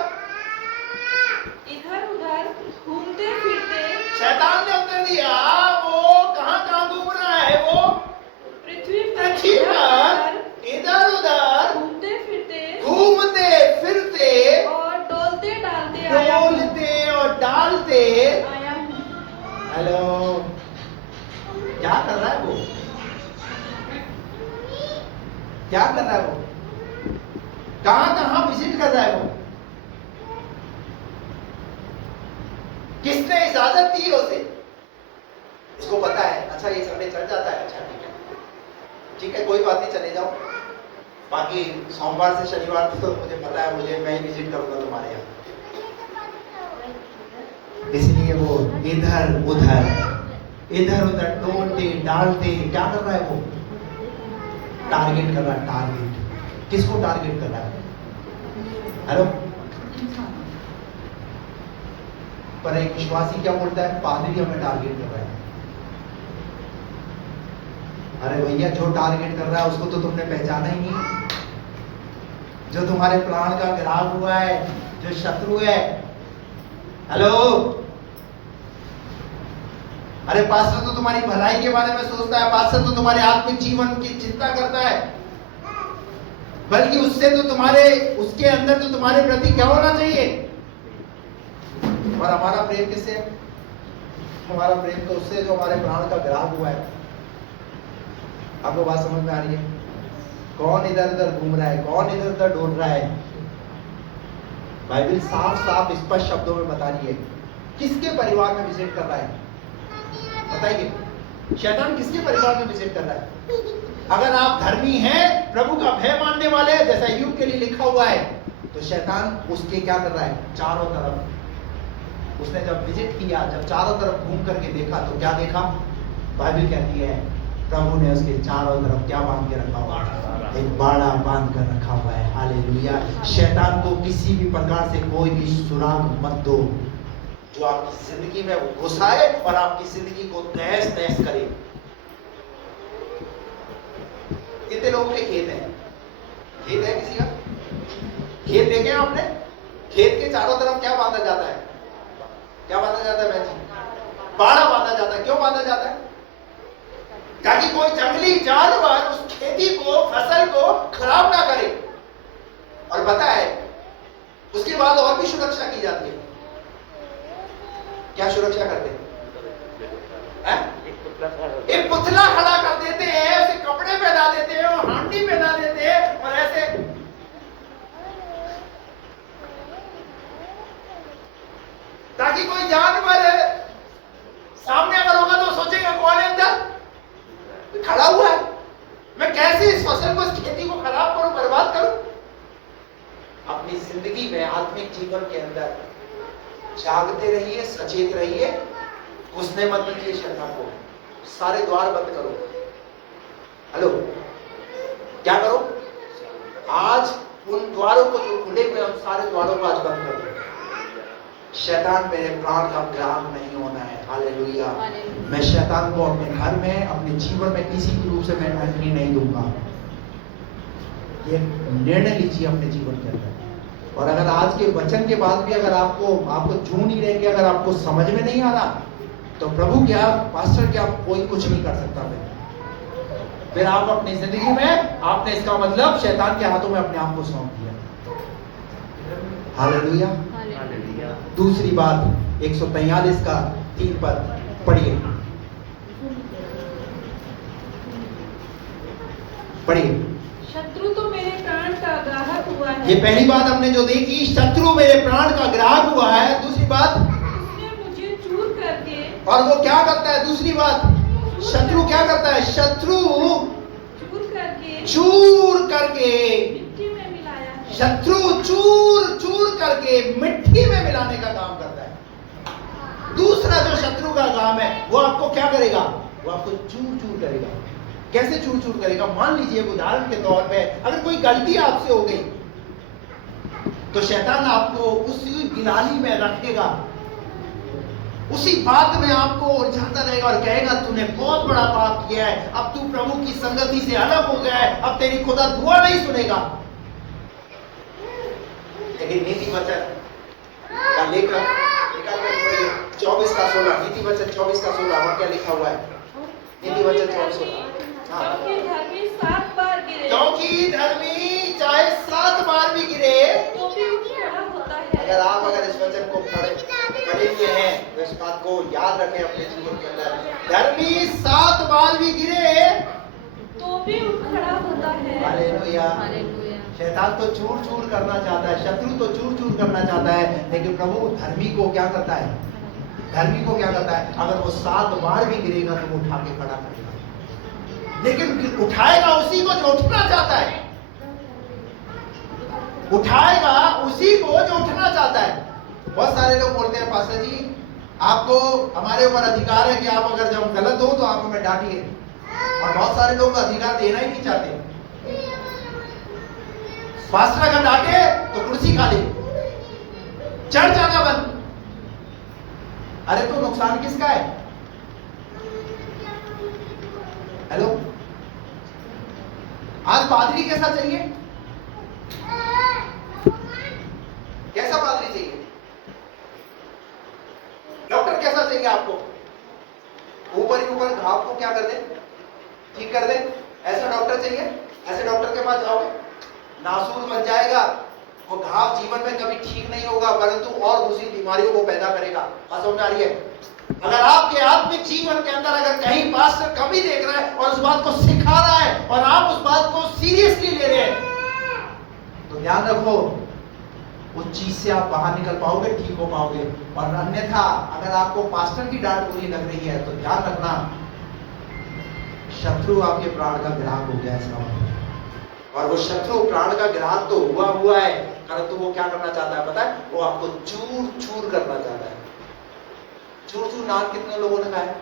इधर उधर घूमते फिरते। शैतान ने उत्तर दिया, वो कहां कहां घूम रहा है? वो पृथ्वी पर इधर उधर घूमते फिरते और डोलते डालते आया हूं। डोलते और डालते आया हूं। हेलो, क्या कर रहा है वो? क्या कर रहा है वो? कहां कहां विजिट कर रहा है वो? किसने इजाजत दी उसे? इसको पता है, अच्छा ये संडे चढ़ जाता है, अच्छा ठीक है कोई बात नहीं, चले जाओ, बाकी सोमवार से शनिवार तो मुझे पता है, मुझे मैं ही विजिट करूंगा तुम्हारे यहाँ। इसलिए वो इधर उधर डोलते डालते क्या कर रहा है वो? टारगेट कर रहा है। टारगेट किसको टारगेट कर रहा है? हेलो, पर एक विश्वासी क्या बोलता है? पादरी हमें टारगेट कर रहा है। अरे भैया, जो टारगेट कर रहा है उसको तो तुमने पहचाना ही नहीं। जो तुम्हारे प्राण का ग्राह हुआ है, जो शत्रु है। हेलो, अरे पास्टर तो तुम्हारी भलाई के बारे में सोचता है, पास्टर तो तुम्हारे आत्मिक जीवन की चिंता करता है, बल्कि उससे तो उसके अंदर तो तुम्हारे प्रति क्या होना चाहिए? और हमारा प्रेम किससे? हमारा प्रेम तो उससे जो हमारे प्राण का ग्राह हुआ है। आपको बात समझ में आ रही है? कौन इधर उधर घूम रहा है, कौन इधर उधर डोल रहा है? बाइबल साफ साफ स्पष्ट शब्दों में बता रही है किसके परिवार में विजिट कर रहा है। बताइए, शैतान किसके परिवार में विजिट कर रहा है? अगर आप धर्मी हैं, प्रभु का भय मानने वाले, जैसा अय्यूब के लिए लिखा हुआ है, तो शैतान उसके क्या कर रहा है? चारों तरफ उसने जब विजिट किया, जब चारों तरफ घूम करके देखा, तो क्या देखा? बाइबल कहती है प्रभु ने उसके चारों तरफ क्या बांध के रखा हुआ है? एक बाड़ा बांध कर रखा हुआ है। हालेलुया। शैतान को किसी भी प्रकार से कोई भी सुराग मत दो जो आपकी जिंदगी में घुसाए और आपकी जिंदगी को तहस नहस करे। कितने लोगों के खेत है? खेत है किसी का? खेत देखे आपने? खेत के चारों तरफ क्या बांधा जाता है? क्या बांधा जाता है बहन जी? बाड़ा बांधा जाता है। क्यों बांधा जाता है? ताकि कोई जंगली जानवर उस खेती को, फसल को खराब ना करे। और पता है उसके बाद और भी सुरक्षा की जाती है। क्या सुरक्षा करते हैं? एक पुतला खड़ा कर देते हैं, उसे कपड़े पहना देते हैं और हांडी पहना देते हैं और ऐसे इस फसल को, इस खेती को खराब करूं, बर्बाद करूं? अपनी जिंदगी में, आत्मिक जीवन के अंदर जागते रहिए, सचेत रहिए, घुसने मत दीजिए शैतान को। सारे द्वार बंद करो। हेलो, क्या करो? आज उन द्वारों को जो खुले हुए, उन सारे द्वारों को आज बंद कर दो। शैतान मेरे प्राण का ग्राहक नहीं होना है। हालेलुया। मैं शैतान को अपने घर में, अपने जीवन में किसी भी रूप से मैं एंट्री नहीं दूंगा। ये निर्णय लीजिए अपने जीवन के अंदर। और अगर आज के वचन के बाद भी अगर आपको जू नहीं रहेंगे, अगर आपको समझ में नहीं आ रहा, तो प्रभु क्या, पास्टर क्या, कोई कुछ नहीं कर सकता। फिर आप अपनी जिंदगी में आपने इसका मतलब शैतान के हाथों में अपने आप को सौंप दिया। हालेलुया। दूसरी बात 143 का 3 पद पढ़िए, पढ़िए। शत्रु तो मेरे प्राण का ग्राहक हुआ है। ये पहली बात हमने जो देखी, शत्रु मेरे प्राण का ग्राहक हुआ है। दूसरी बात, उसने मुझे चूर करके, और वो क्या करता है? दूसरी बात, शत्रु क्या करता है? शत्रु चूर करके मिट्टी में मिलाया है। शत्रु चूर करके मिट्टी में मिलाने का काम करता है। दूसरा जो शत्रु का काम है, वो आपको क्या करेगा? वो आपको चूर करेगा। कैसे चूर करेगा? मान लीजिए उदाहरण के तौर पे, अगर कोई गलती आपसे हो गई, तो शैतान आपको उसी गिलानी में रखेगा, उसी बात में आपको उलझाता रहेगा और कहेगा तूने बहुत बड़ा पाप किया है, अब तू प्रभु की संगति से अलग हो गया है, अब तेरी खुदा दुआ नहीं सुनेगा। लेकिन नीति वचन का लेकर 24 का 16, नीति वचन 24 का 16, वहां क्या लिखा हुआ है? नीति वचन 24। क्योंकि धर्मी 7 बार गिरे, क्योंकि धर्मी चाहे 7 बार भी गिरे तो भी उठ खड़ा होता है। अगर इस वचन को पढ़े हुए हैं, तो इस बात को याद रखें अपने जीवन के अंदर। धर्मी 7 बार भी गिरे तो भी उठ खड़ा होता है। हालेलुया। शैतान तो चूर करना चाहता है, शत्रु तो चूर करना चाहता है, लेकिन प्रभु धर्मी को क्या करता है? धर्मी को क्या करता है? अगर वो 7 बार भी गिरेगा तो वो उठा के खड़ा करेगा। लेकिन उठाएगा उसी को जो उठना चाहता है, उठाएगा उसी को जो उठना चाहता है। बहुत सारे लोग बोलते हैं पास्टर जी आपको, हमारे ऊपर अधिकार है कि आप अगर जब गलत हो तो आप हमें डांटिए, और बहुत सारे लोग अधिकार देना ही नहीं चाहते। पास्टर अगर डांटे तो कुर्सी खाली, चढ़ जाना बंद। अरे तो नुकसान किसका है? हेलो, आज पादरी कैसा चाहिए? कैसा पादरी चाहिए? डॉक्टर कैसा चाहिए आपको? ऊपर ही ऊपर घाव को क्या कर दे? ठीक कर दे। ऐसा डॉक्टर चाहिए? ऐसे डॉक्टर के पास जाओगे, नासूर बन जाएगा, वो घाव जीवन में कभी ठीक नहीं होगा, परंतु और दूसरी बीमारियों को पैदा करेगा। समझ में आ रही है? अगर आपके आत्मिक जीवन के अंदर अगर कहीं पास्टर कमी देख रहा है और उस बात को सिखा रहा है और आप उस बात को सीरियसली ले रहे हैं, तो ध्यान रखो उस चीज से आप बाहर निकल पाओगे, ठीक हो पाओगे। और अन्यथा अगर आपको पास्टर की डांट बुरी लग रही है तो ध्यान रखना शत्रु आपके प्राण का ग्राहक हो गया इसका मतलब। और वो शत्रु प्राण का ग्राहक तो हुआ है, परंतु वो क्या करना चाहता है पता है? वो आपको चूर करना चाहता है। चूर नान कितने लोगों ने खाया?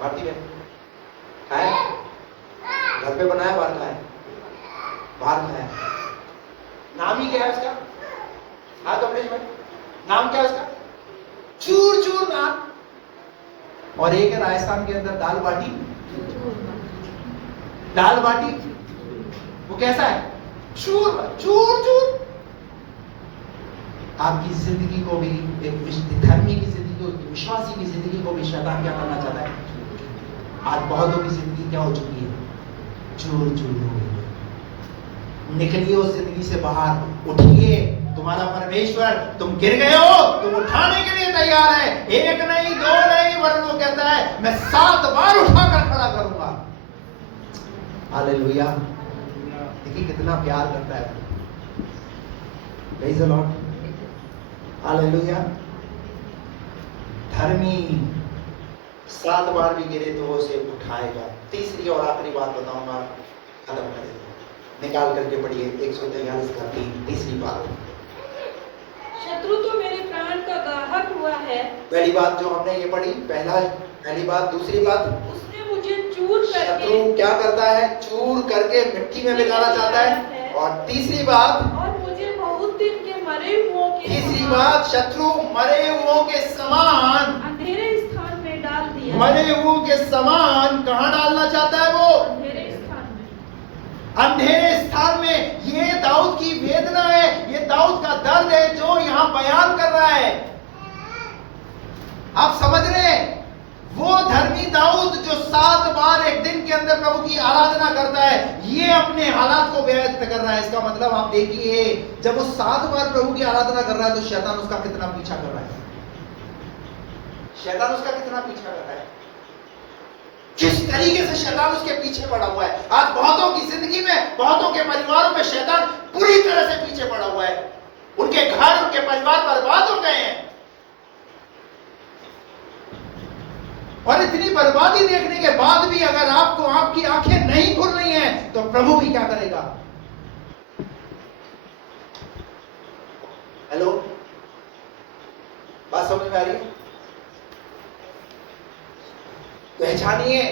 भारती में खाया? घर पे बनाया, बाहर खाया? बाहर खाया। नाम ही क्या है उसका? हाँ कमलेश भाई, नाम क्या है उसका? चूर नान। और एक है राजस्थान के अंदर दाल बाटी। दाल बाटी वो कैसा है? चूर। आपकी जिंदगी को भी, एक धर्मी की जिंदगी को, विश्वासी की जिंदगी को भी शैतान क्या करना चाहता है? आज बहुतों की जिंदगी क्या हो चुकी है? चूर हो गई। निकलिए उस जिंदगी से बाहर, उठिए। तुम्हारा परमेश्वर, तुम गिर गए हो, तुम उठाने के लिए तैयार है। 1 नहीं 2 नहीं, वरन वो कहता है मैं 7 बार उठाकर खड़ा करूंगा। हालेलुया। देखिए कितना प्यार करता है। Praise the lord. हालेलुया। धर्मी 7 बार भी गिरे तो वो उसे उठाएगा। तीसरी और आखिरी बात बताऊंगा, खत्म करेंगे, निकाल करके पढ़िए 143 का 3, तीसरी बात। शत्रु तो मेरे प्राण का गाहक हुआ है। पहली बात जो हमने ये पढ़ी, पहली बात। दूसरी बात, उसने मुझे चूर करके, शत्रु क्या करता है? चूर करके मिट्टी में मिलाना चाहता है। और तीसरी बात, और मुझे बहुत दिन के मरे हुओं के, तीसरी बात, शत्रु मरे हुओं के समान अंधेरे स्थान में डाल दिया। मरे हुओं के समान कहाँ डालना चाहता है वो? अंधेरे स्थान में। अंधेरे स्थान में। ये दाऊद की वेदना है, ये दाऊद का दर्द है जो यहाँ बयान कर रहा है। आप समझ रहे हैं? वो धर्मी दाऊद जो 7 बार एक दिन के अंदर प्रभु की आराधना करता है, ये अपने हालात को व्यक्त कर रहा है। इसका मतलब आप देखिए, जब वो 7 बार प्रभु की आराधना कर रहा है तो शैतान उसका कितना पीछा कर रहा है। शैतान उसका कितना पीछा कर रहा है, किस तरीके से शैतान उसके पीछे पड़ा हुआ है। आज बहुतों की जिंदगी में, बहुतों के परिवारों में शैतान पूरी तरह से पीछे पड़ा हुआ है। उनके घर, उनके परिवार बर्बाद हो गए हैं। और इतनी बर्बादी देखने के बाद भी अगर आपको आपकी आंखें नहीं खुल रही हैं तो प्रभु भी क्या करेगा? हेलो, बात समझ में आ रही है? पहचानिए,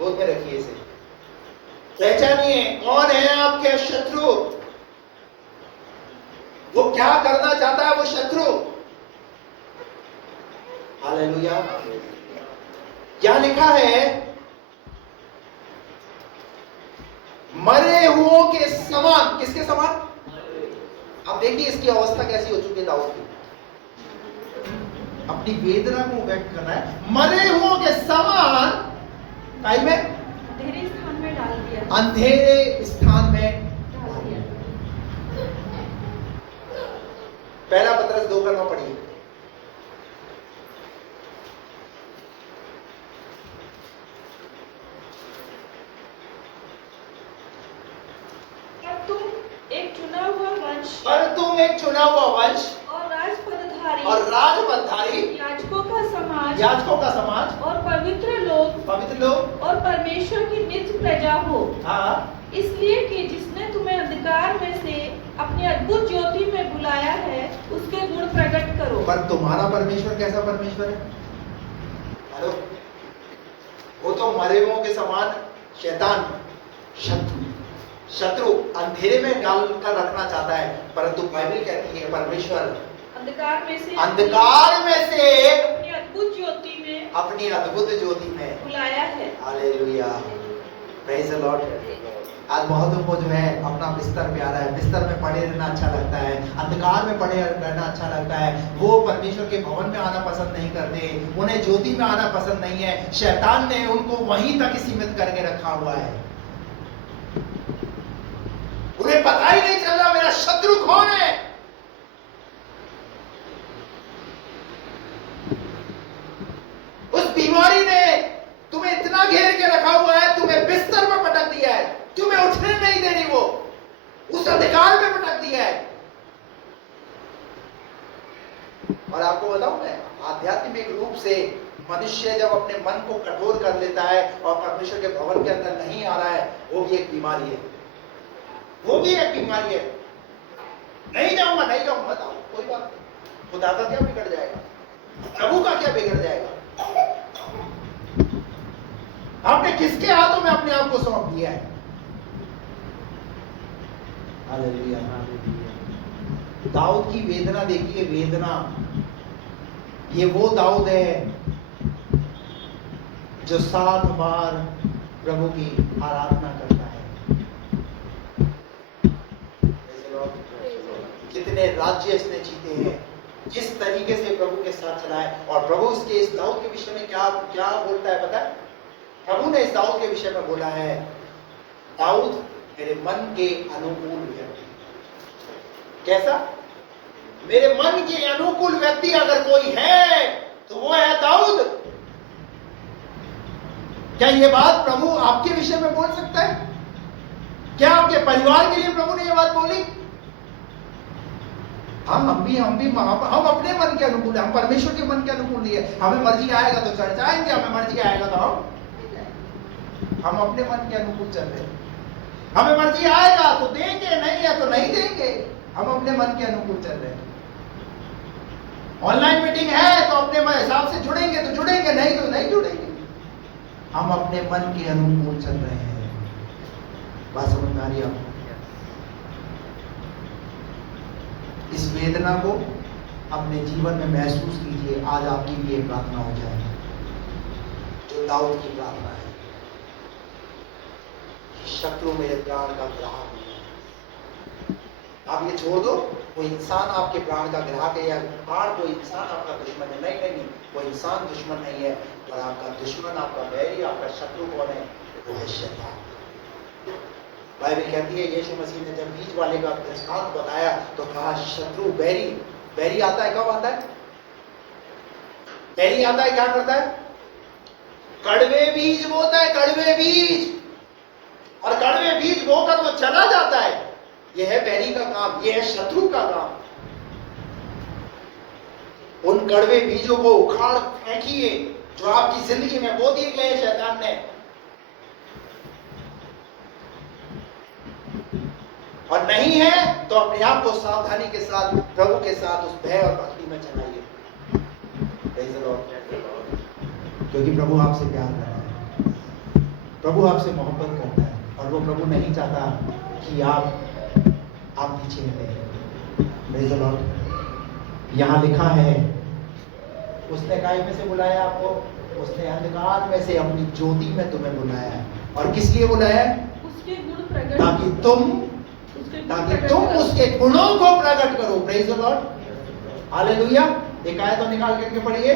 गोद में रखिए इसे। पहचानिए कौन है आपके शत्रु, वो क्या करना चाहता है वो शत्रु। हालेलुया। क्या लिखा है? मरे हुओं के समान। किसके समान? अब देखिए इसकी अवस्था कैसी हो चुकी है दाऊद की। अपनी वेदना को व्यक्त करना है। मरे हुओं के समान काई में, अंधेरे स्थान में डाल दिया। अंधेरे स्थान में डाल दिया। पहला पत्रस 2 का 9 पढ़िए। पर तुम एक चुना हुआ वंश और राजपदधारी याजकों का समाज और पवित्र लोग और परमेश्वर की नित्य प्रजा हो। हाँ, इसलिए कि जिसने तुम्हें अंधकार में से अपनी अद्भुत ज्योति में बुलाया है, उसके गुण प्रकट करो। पर तुम्हारा परमेश्वर कैसा परमेश्वर है? हेलो, वो तो मरे हुओं के समान शैतान, शत्रु अंधेरे में डाल कर रखना चाहता है। परंतु बाइबल कहती है परमेश्वर अंधकार में से अपनी अद्भुत ज्योति में बुलाया है। Hallelujah, praise the Lord. आज बहुतों को जो है अपना बिस्तर प्यारा है, बिस्तर में पड़े रहना अच्छा लगता है, अंधकार में पड़े रहना अच्छा लगता है। वो परमेश्वर के भवन में आना पसंद नहीं करते, उन्हें ज्योति में आना पसंद नहीं है। शैतान ने उनको वहीं तक सीमित करके रखा हुआ है। उन्हें पता ही नहीं चल रहा मेरा शत्रु कौन है। उस बीमारी ने तुम्हें इतना घेर के रखा हुआ है, तुम्हें बिस्तर में पटक दिया है, तुम्हें उठने नहीं दे रही, वो उस अंधकार में पटक दिया है। और आपको बताऊं मैं, आध्यात्मिक रूप से मनुष्य जब अपने मन को कठोर कर लेता है और परमेश्वर के भवन के अंदर नहीं आ रहा है, वो भी एक बीमारी है। वो भी एक बीमारी है। नहीं जाऊंगा, बताओ कोई बात नहीं, खुदा का क्या बिगड़ जाएगा, प्रभु का क्या बिगड़ जाएगा। आपने किसके हाथों में अपने आप को सौंप दिया है? हालेलुया। दाऊद की वेदना देखिए, वेदना। ये वो दाऊद है जो 7 बार प्रभु की आराधना करता है। कितने राज्य इसने जीते हैं, किस तरीके से प्रभु के साथ चला है। और प्रभु इसके इस दाऊद के विषय में क्या क्या बोलता है पता है? प्रभु ने इस दाऊद के विषय में बोला है, दाऊद मेरे मन के अनुकूल व्यक्ति। कैसा? मेरे मन के अनुकूल व्यक्ति अगर कोई है तो वो है दाऊद। क्या ये बात प्रभु आपके विषय में बोल सकता है? क्या आपके परिवार के लिए प्रभु ने ये बात बोली? हाँ, हम अपने मन के अनुकूल है, हम परमेश्वर के मन के अनुकूल नहीं है। हमें मर्जी आएगा तो चर्च आएंगे, हमें मर्जी आएगा तो हम अपने मन के अनुकूल चल रहे हैं। हमें मर्जी आएगा तो देंगे, नहीं है तो नहीं देंगे। हम अपने मन के अनुकूल चल रहे हैं। ऑनलाइन मीटिंग है तो अपने हिसाब से जुड़ेंगे तो जुड़ेंगे, नहीं तो नहीं जुड़ेंगे। हम अपने मन के अनुकूल चल रहे हैं। बात समझ में आ रही है आपको? इस वेदना को अपने जीवन में महसूस कीजिए। आज आपकी भी एक प्रार्थना हो जाए जो दाऊद की प्रार्थना है, शत्रु मेरे प्राण का ग्राहक है। आप ये छोड़ दो, कोई इंसान आपके प्राण का ग्राहक है या प्राण कोई इंसान आपका दुश्मन है, नहीं नहीं, कोई इंसान दुश्मन नहीं है। और आपका दुश्मन, आपका बैरी, आपका शत्रु कौन है? वो है शैतान। बाइबल कहती है यीशु मसीह ने जब बीज वाले का दृष्टांत बताया तो कहा शत्रु, बैरी। बैरी आता है, कब आता है? बैरी आता है, क्या करता है? कड़वे बीज बोता है, कड़वे बीज। और कड़वे बीज बोकर वो चला जाता है। यह है बैरी का काम, यह है शत्रु का काम। उन कड़वे बीजों को उखाड़ फेंकिए जो आपकी जिंदगी में बो दिए गए शैतान ने। और नहीं है तो अपने आप को सावधानी के साथ प्रभु के साथ उस भय और भक्ति में चलाइए। क्योंकि प्रभु आपसे प्यार करता है, प्रभु आपसे मोहब्बत करता है, और वो प्रभु नहीं चाहता कि आप पीछे हटें। यहाँ लिखा है उसने काय में से बुलाया आपको? उसने अंधकार में से अपनी ज्योति में तुम्हें बुलाया है। और किस लिए बुलाया है? उसके गुण प्रकट, ताकि तुम उसके गुणों को प्रकट करो। Praise the lord, hallelujah. एक आयत तो निकाल करके पढ़िए,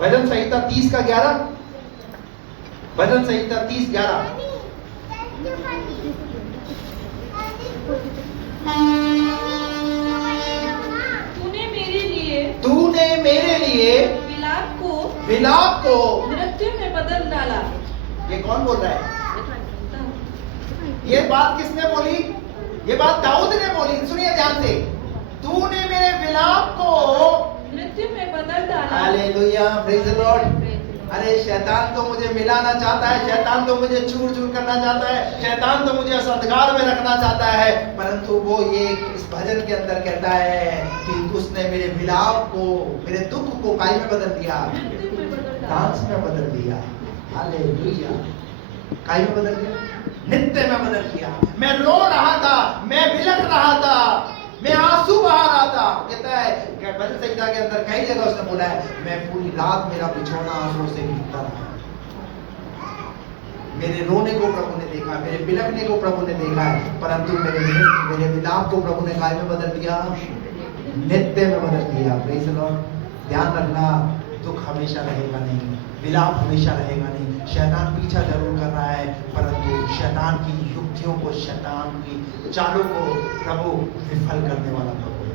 भजन संहिता 30 का 11। भजन संहिता 30:11। तूने मेरे लिए विलाप को नृत्य में बदल डाला। ये कौन बोल रहा है? ये बात किसने बोली? ये बात दाऊद ने बोली। सुनिए ध्यान से, तूने मेरे विलाप को नृत्य में बदल डाला। Hallelujah, praise the Lord. अरे शैतान तो मुझे मिलाना चाहता है, शैतान तो मुझे चूर चूर करना चाहता है, शैतान तो मुझे अंधकार में रखना चाहता है, परंतु वो ये इस भजन के अंदर कहता है कि उसने मेरे विलाप को, मेरे दुख को काय में बदल दिया, डांस में बदल दिया। हालेलुया, काय में बदल दिया? नृत्य में बदल दिया। मैं रो रहा था, मैं बिलख रहा था, मैं आंसू बहा रहा था। कहता है भजन संहिता के अंदर कई जगह उसने बोला है, मैं पूरी रात मेरा बिछौना आंसू से भीगता रहा। मेरे रोने को प्रभु ने देखा, मेरे बिलखने को प्रभु ने देखा है, परंतु मेरे विलाप को प्रभु ने काय में बदल दिया? नृत्य में बदल दिया। Praise the Lord. ध्यान रखना, दुख हमेशा रहेगा नहीं, विलाप हमेशा रहेगा नहीं। शैतान पीछा जरूर कर रहा है, परंतु शैतान की युक्तियों को, शैतान की चालों को प्रभु विफल करने वाला प्रभु है।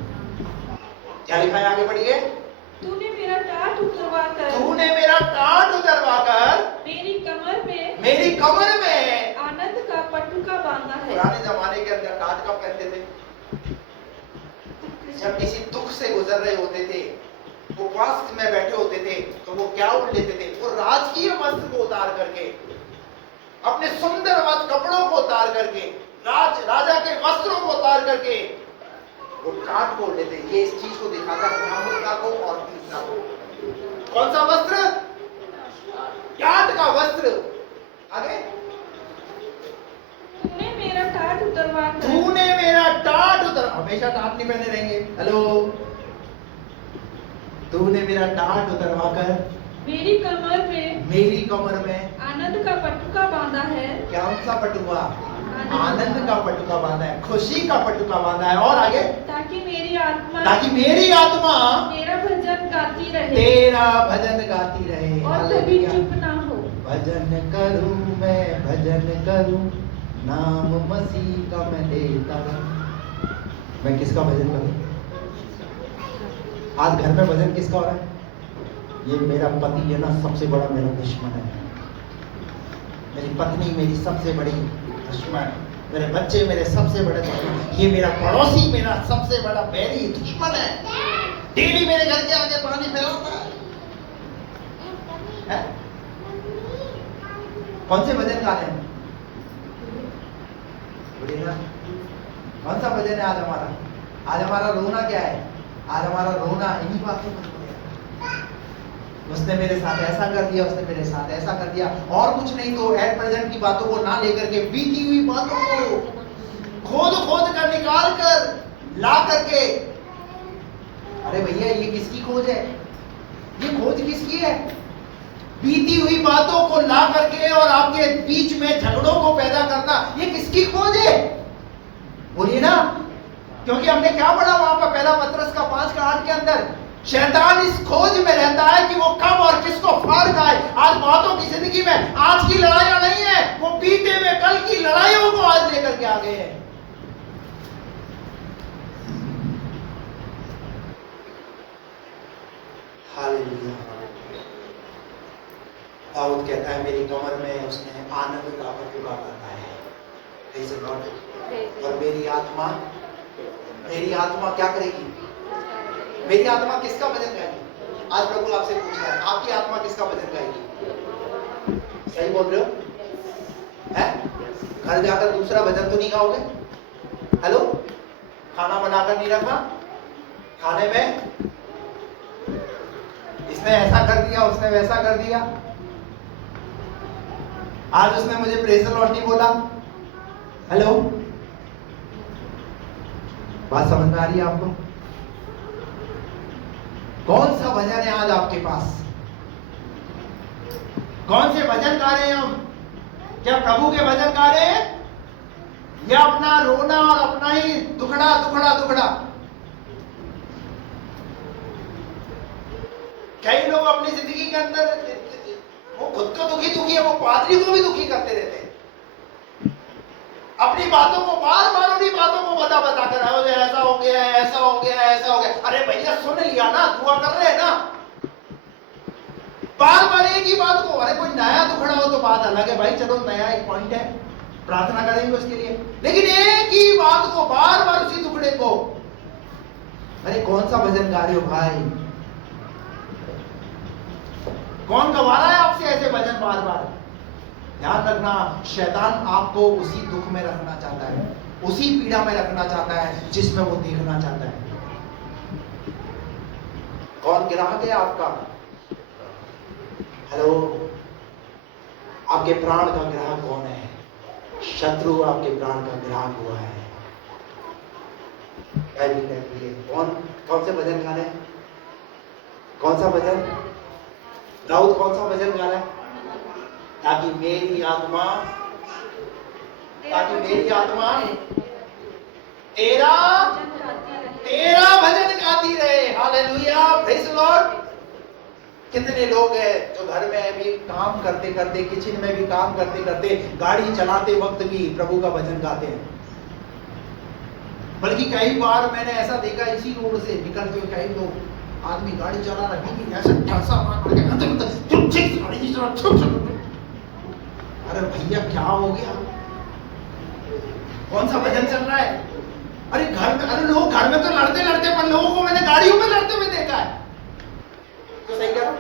क्या लिखा है? आगे बढ़िए। तूने मेरा टाट उतरवाकर मेरी कमर में आनंद का पटुका बांधा है। पुराने जमाने के अंदर टाट कब पहनते थे? जब किसी दुख से गुजर रहे होते थे, उपवास में बैठे होते थे, तो वो क्या ओढ़ लेते थे? वो राजकीय वस्त्र को उतार करके, अपने सुंदर कपड़ों को उतार करके, राजा के वस्त्रों को उतार करके वो टाट को लेते। ये इस चीज को दिखाता है, ब्राह्मणता को और दीनता को। कौन सा वस्त्र? टाट का वस्त्र। आगे, तूने मेरा टाट उतरवाकर, हमेशा टाट नहीं पहने रहेंगे। हेलो, तूने मेरा टाट उतरवाकर मेरी कमर में आनंद का पटुका बांधा है। क्या सा पटुका? आनंद का पटुका बांधा है, खुशी का पटुका बांधा है। और आगे, ताकि मेरी आत्मा तेरा भजन गाती रहे और कभी चुप ना हो। भजन करूं मैं, भजन करूं, नाम मसीह का मैं लेता रहूं। मैं किसका भजन करूं? आज घर में भजन किसका हो रहा है? ये मेरा पति है ना, सबसे बड़ा मेरा दुश्मन है। मेरी पत्नी मेरी सबसे बड़ी दुश्मन, मेरे बच्चे मेरे सबसे बड़े दुश्मन, ये मेरा पड़ोसी मेरा सबसे बड़ा बैरी दुश्मन है, डेली मेरे घर के आगे पानी फैलाता है? कौन से भजन गाने हैं? बोलिए ना, कौन सा भजन है आज हमारा? आज हमारा रोना क्या है? आज हमारा रोना इन्हीं बातों पर हो गया। उसने मेरे साथ ऐसा कर दिया, उसने मेरे साथ ऐसा कर दिया, और कुछ नहीं तो एट प्रेजेंट की बातों को ना लेकर के बीती हुई बातों को खोद खोद कर निकाल कर ला करके, अरे भैया ये किसकी खोज है? ये खोज किसकी है? बीती हुई बातों को ला करके और आपके बीच में झगड़ों को पैदा करना, ये किसकी खोज है? बोलिए ना, क्योंकि हमने क्या पढ़ा वहां पर पहला पत्रस का 5:8 के अंदर, शैतान इस खोज में रहता है कि वो कब और किसको फाड़ खाए। आज बहुतों की जिंदगी में आज की लड़ाइयां नहीं है, वो बीते हुए कल की लड़ाइयों को आज लेकर के आ गए हैं। हालेलुया। दाऊद कहता है मेरी कमर में उसने आनंद का पटुका बांधा है। Praise the Lord। और मेरी आत्मा क्या करेगी? मेरी आत्मा किसका भजन गाएगी? आज प्रभु आपसे पूछ रहा है, आपकी आत्मा किसका भजन गाएगी? सही बोल रहे हो? हैं? घर जाकर दूसरा भजन तो नहीं गाओगे? हेलो, खाना बनाकर नहीं रखा? खाने में इसने ऐसा कर दिया, उसने वैसा कर दिया, आज उसने मुझे प्रेज़ द लॉर्ड नहीं बोला। हेलो, बात समझ में आ रही है आपको? कौन सा भजन है आज आपके पास? कौन से भजन गा रहे हैं हम? क्या प्रभु के भजन गा रहे हैं या अपना रोना और अपना ही दुखड़ा दुखड़ा दुखड़ा? कई लोग अपनी जिंदगी के अंदर वो खुद तो दुखी है, वो पादरी को भी दुखी करते रहते हैं। अपनी बातों को बार बार उन्हीं बातों को बता कर ऐसा हो गया, ऐसा हो गया, ऐसा हो गया। अरे भैया सुन लिया ना, दुआ कर रहे हैं ना, बार बार एक ही बात को। अरे कोई नया दुखड़ा हो तो बात अलग है भाई, चलो नया एक पॉइंट है, प्रार्थना करेंगे उसके लिए, लेकिन एक ही बात को बार बार उसी दुखड़े को। अरे कौन सा भजन गा रहे हो भाई? कौन गवा रहा है आपसे ऐसे भजन बार बार? ध्यान रखना, शैतान आपको उसी दुख में रखना चाहता है, उसी पीड़ा में रखना चाहता है जिसमें वो देखना चाहता है। कौन ग्राहक है आपका? हेलो, आपके प्राण का ग्राहक कौन है? शत्रु आपके प्राण का ग्राहक हुआ है। कौन से भजन गा रहे हैं? कौन सा भजन? दाऊद कौन सा भजन गा रहा है? ताकि मेरी आत्मा तेरा भजन गाती रहे। Hallelujah, praise the Lord. कितने लोग हैं जो घर में भी काम करते करते, किचन में भी काम करते करते, गाड़ी चलाते वक्त भी प्रभु का भजन गाते हैं। बल्कि कई बार मैंने ऐसा देखा, इसी रोड से निकलते हुए कई लोग, आदमी गाड़ी चला रहा है, ऐसे ठासा मार के, अरे भैया क्या हो गया? कौन सा भजन चल रहा है? अरे लोग घर में तो लड़ते लड़ते, पर लोगों को मैंने गाड़ियों में लड़ते हुए देखा है। तो सही कह रहा हूं?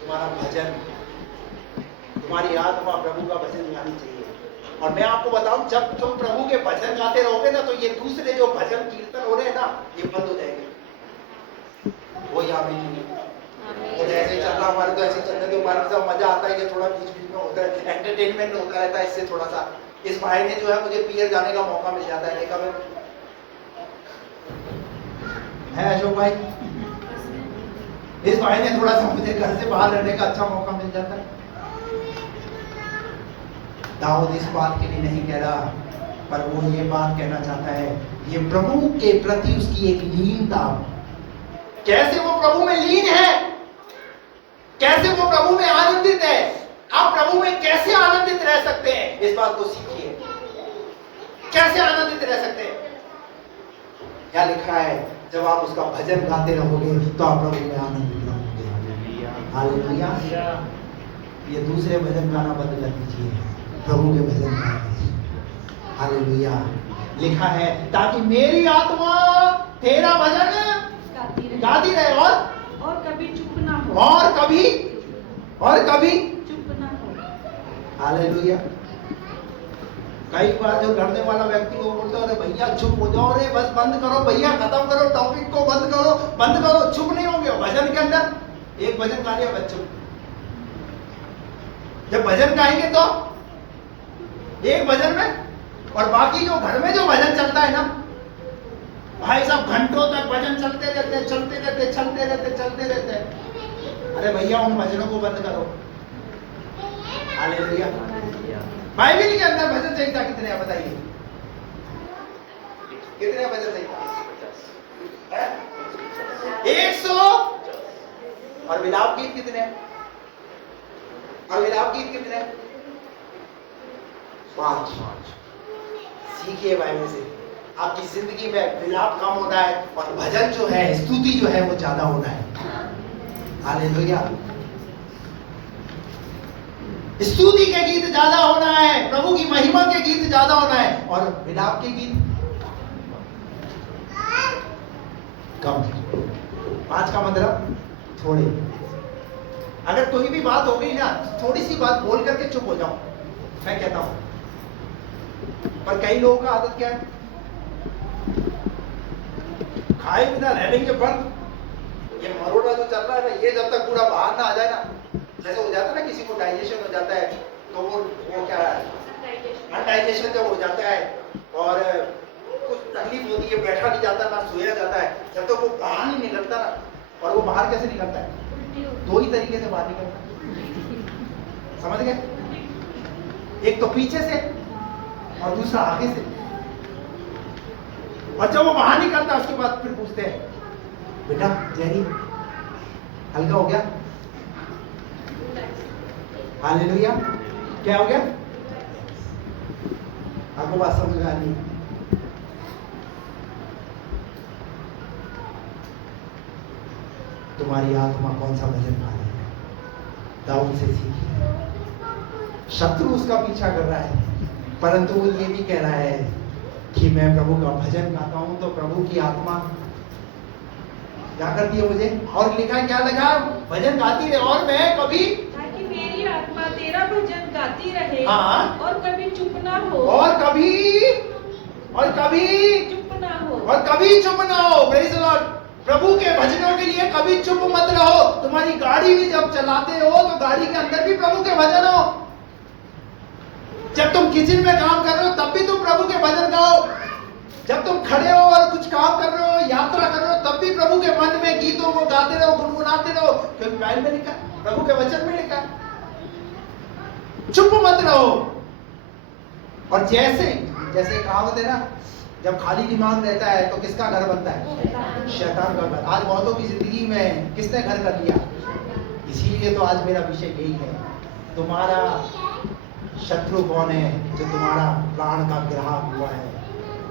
तुम्हारा भजन, तुम्हारी आत्मा प्रभु का भजन गानी चाहिए। और मैं आपको बताऊं, जब तुम प्रभु के भजन गाते रहोगे ना, तो ये दूसरे जो भजन कीर्तन हो रहे हैं ना, ये बंद हो जाएंगे। वो यहाँ भी नहीं, तो ऐसे चल रहा हमारे, तो ऐसे चलने के हमारे साथ मजा आता है कि थोड़ा बीच बीच में होता है, एंटरटेनमेंट होता रहता है। इससे थोड़ा सा इस भाई ने जो है मुझे पियर जाने का मौका मिल जाता है। देखा है अशोक भाई, इस भाई ने थोड़ा सा मुझे घर से बाहर रहने का अच्छा मौका मिल जाता है। दाऊद इस बात के लिए नहीं कह रहा, पर वो ये बात कहना चाहता है, ये प्रभु के प्रति उसकी एक लीनता। कैसे वो प्रभु में लीन है, कैसे वो प्रभु में आनंदित है। आप प्रभु में कैसे आनंदित रह सकते हैं, इस बात को सीखिए। कैसे आनंदित रह सकते हैं? क्या लिखा है? जब आप उसका भजन गाते रहोगे तो आप प्रभु में आनंदित रहोगे। हालेलुया। ये दूसरे भजन गाना बंद कर दीजिए, प्रभु के भजन गाइए। हालेलुया। लिखा है ताकि मेरी आत्मा तेरा भजन गाती रहे और कभी चुप ना हो, और कभी चुप ना हो। हालेलुया। कई बार जो लड़ने वाला व्यक्ति को बोलता है, अरे भैया चुप हो जाओ, रे बस बंद करो भैया, खत्म करो टॉपिक को, बंद करो, चुप नहीं होंगे। भजन के अंदर एक भजन गा लिया बस चुप। जब भजन गाएंगे तो एक भजन में, और बाकी जो घर में जो भजन चलता है ना भाई साहब, घंटों तक भजन चलते रहते। अरे भैया उन भजनों को बंद करो। हालेलुया। बाइबल के अंदर भजन संहिता कितने हैं बताइए? कितने भजन संहिता? 100। और विलाप गीत कितने? और विलाप गीत कितने? 5। सीखिए बाइबल से, आपकी जिंदगी में विलाप कम होना है और भजन जो है, स्तुति जो है वो ज्यादा होना है। हालेलुया। स्तुति के गीत ज्यादा होना है, प्रभु की महिमा के गीत ज्यादा होना है, और विलाप के गीत कम। 5 का मतलब थोड़े। अगर कोई भी बात हो गई ना, थोड़ी सी बात बोल करके चुप हो जाओ, मैं कहता हूं। पर कई लोगों का आदत क्या है, खाए बिना रहने के बाद ये मरोड़ा जो चल रहा है ना, ये जब तक पूरा बाहर ना आ जाए ना, जैसे हो जाता है ना, किसी को डाइजेशन हो जाता है तो वो क्या है, अनडाइजेशन जब हो जाता है और कुछ तकलीफ होती है, बैठा नहीं जाता ना सोया जाता है, जब तक वो बाहर नहीं निकलता ना। और वो बाहर कैसे निकलता है? 2 ही तरीके से बाहर निकलता है, समझ गए? एक तो पीछे से और दूसरा आगे से। और जब वो बाहर निकलता है उसके बाद फिर पूछते हैं, बेटा जेरी हल्का हो गया? हालेलुया। क्या हो गया? आपको बात समझ में आ रही? तुम्हारी आत्मा कौन सा भजन गा रही है? दाऊद से सीखिए। शत्रु उसका पीछा कर रहा है, परंतु वो ये भी कह रहा है कि मैं प्रभु का भजन गाता हूं तो प्रभु की आत्मा क्या करती है मुझे। और लिखा है, क्या लगा? भजन गाती रहे और मैं कभी, ताकि मेरी आत्मा तेरा भजन गाती रहे। हाँ। और कभी चुप ना हो, और कभी चुप ना हो, और कभी चुप ना हो। Praise the lord. प्रभु के भजनों के लिए कभी चुप मत रहो। तुम्हारी गाड़ी भी जब चलाते हो तो गाड़ी के अंदर भी प्रभु के भजन हो। जब तुम किचन में काम कर रहे हो तब भी तुम प्रभु के भजन गाओ। जब तुम खड़े हो और कुछ काम कर रहे हो, यात्रा कर रहे हो, तब भी प्रभु के मन में गीतों को गाते रहो, गुनगुनाते रहो, क्योंकि बाइबल में लिखा है, प्रभु के वचन में लिखा है। चुप मत रहो। और जैसे कहावत है ना, जब खाली दिमाग रहता है तो किसका घर बनता है? शैतान का घर। आज बहुतों की जिंदगी में किसने घर कर लिया? इसीलिए तो आज मेरा विषय यही है, तुम्हारा शत्रु कौन है जो तुम्हारा प्राण का ग्राहक हुआ है।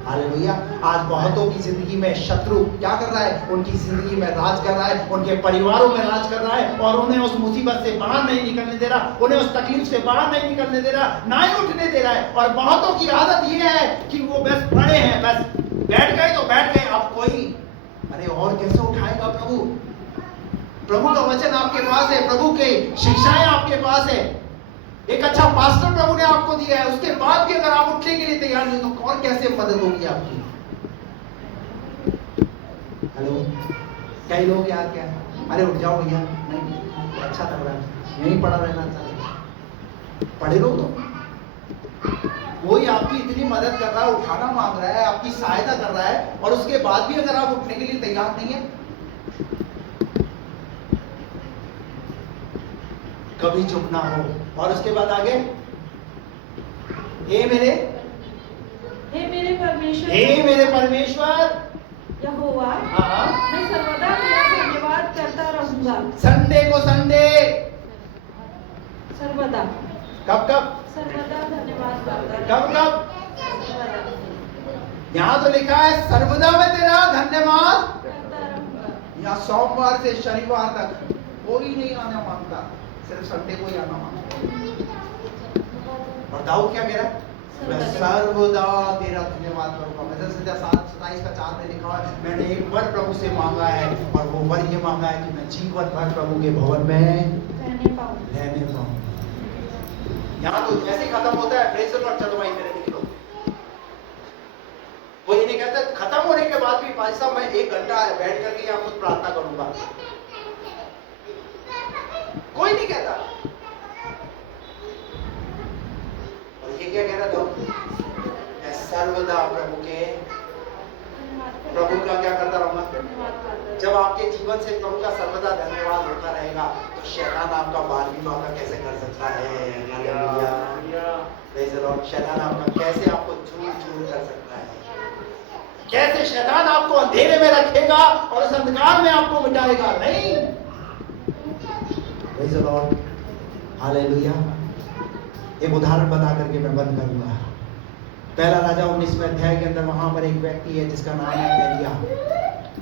हालेलुया। आज बहुतों की जिंदगी में शत्रु क्या कर रहा है? उनकी जिंदगी में राज कर रहा है, उनके परिवारों में राज कर रहा है, और उन्हें उस मुसीबत से बाहर नहीं निकलने दे रहा, उन्हें उस तकलीफ से बाहर नहीं निकलने दे रहा, ना ही उठने दे रहा है। और बहुतों की आदत ये है कि वो बस पड़े हैं, बस बैठ गए तो बैठ गए। अब कोई अरे और कैसे उठाएगा? प्रभु का वचन आपके पास है, प्रभु के शिक्षाएं आपके पास है, एक अच्छा पास्टर प्रभु ने आपको दिया है, उसके बाद भी अगर आप उठने के लिए तैयार नहीं तो और कैसे मदद होगी आपकी? हेलो, कई लोग यार क्या, अरे उठ जाओ भैया, नहीं अच्छा लग रहा है, यहीं पड़ा रहना चाहिए। पढ़े लो तो वही आपकी इतनी मदद कर रहा है, उठाना मांग रहा है, आपकी सहायता कर रहा है, और उसके बाद भी अगर आप उठने के लिए तैयार नहीं है, कभी चुप ना हो। और उसके बाद आगे, हे मेरे परमेश्वर यहोवा, हाँ, मैं सर्वदा तेरा धन्यवाद करता रहूंगा। संडे को संडे, सर्वदा, कब सर्वदा धन्यवाद करता कब सर्वदा यहाँ तो लिखा है सर्वदा में तेरा धन्यवाद। करता रहूंगा। यहाँ सोमवार से शनिवार तक कोई नहीं आना मांगता, सिर्फ संडे को ही आना मांगता। और दाऊद क्या कह रहा है? मैं सर्वदा तेरा धन्यवाद करूंगा। भजन संध्या 27:4 में लिखा है, मैंने एक वर प्रभु से मांगा है और वो वर ये मांगा है कि मैं जीवन भर प्रभु के भवन में रहने पाऊं। यहाँ तो जैसे खत्म होता है प्रेज और चलो भाई मेरे निकलो, वो ये नहीं कहता खत्म होने के बाद भी भाई साहब मैं 1 घंटा बैठ करके यहाँ खुद प्रार्थना करूंगा, कोई नहीं कहता। और ये क्या कह रहा था? मैं सर्वदा प्रभु का क्या करता रहूंगा। जब आपके जीवन से प्रभु का सर्वदा धन्यवाद होता रहेगा तो शैतान आपका बाल विवाह का कैसे कर सकता है? शैतान आपका कैसे आपको चूर कर सकता है? कैसे शैतान आपको अंधेरे में रखेगा और उस अंधकार में आपको मिटाएगा? नहीं। Praise the lord, hallelujah. एक उदाहरण बता करके मैं बंद करूंगा। पहला राजा 19वें अध्याय के अंदर वहां पर एक व्यक्ति है जिसका नाम है एलिया।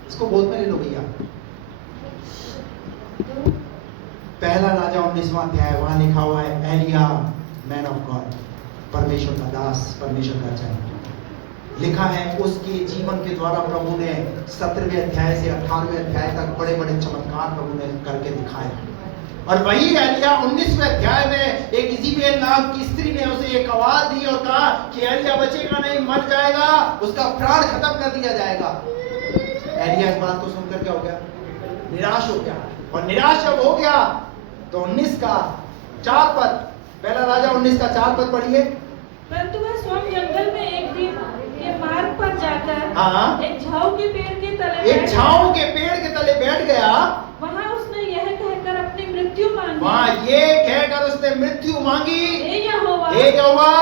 इसको गोद में ले लो भैया। पहला राजा 19वां अध्याय, वहां लिखा हुआ है एलिया मैन ऑफ गॉड, परमेश्वर का दास, परमेश्वर का चैन। लिखा है उसके जीवन के द्वारा प्रभु ने 17वें अध्याय से 18वें अध्याय तक बड़े बड़े चमत्कार प्रभु ने करके दिखाए। और वही एलिया 19वें अध्याय में एक इज़ेबेल नाम की स्त्री ने उसे एक आवाज दी और कहा कि एलिया बचेगा नहीं, मर जाएगा, उसका प्राण खत्म कर दिया जाएगा। एलिया इस बात को सुनकर क्या हो गया? निराश हो गया। और निराश जब हो गया तो 19 का 4 पद, पहला राजा 19 का 4 पद पढ़िए। परंतु वह स्वयं जंगल में एक दिन के मार्ग पर जाकर एक झाऊ के पेड़ के तले बैठ गया। वहाँ उसने यह कहकर अपनी मृत्यु मांगी। वहाँ ये कहकर उसने मृत्यु मांगी, हे यहोवा,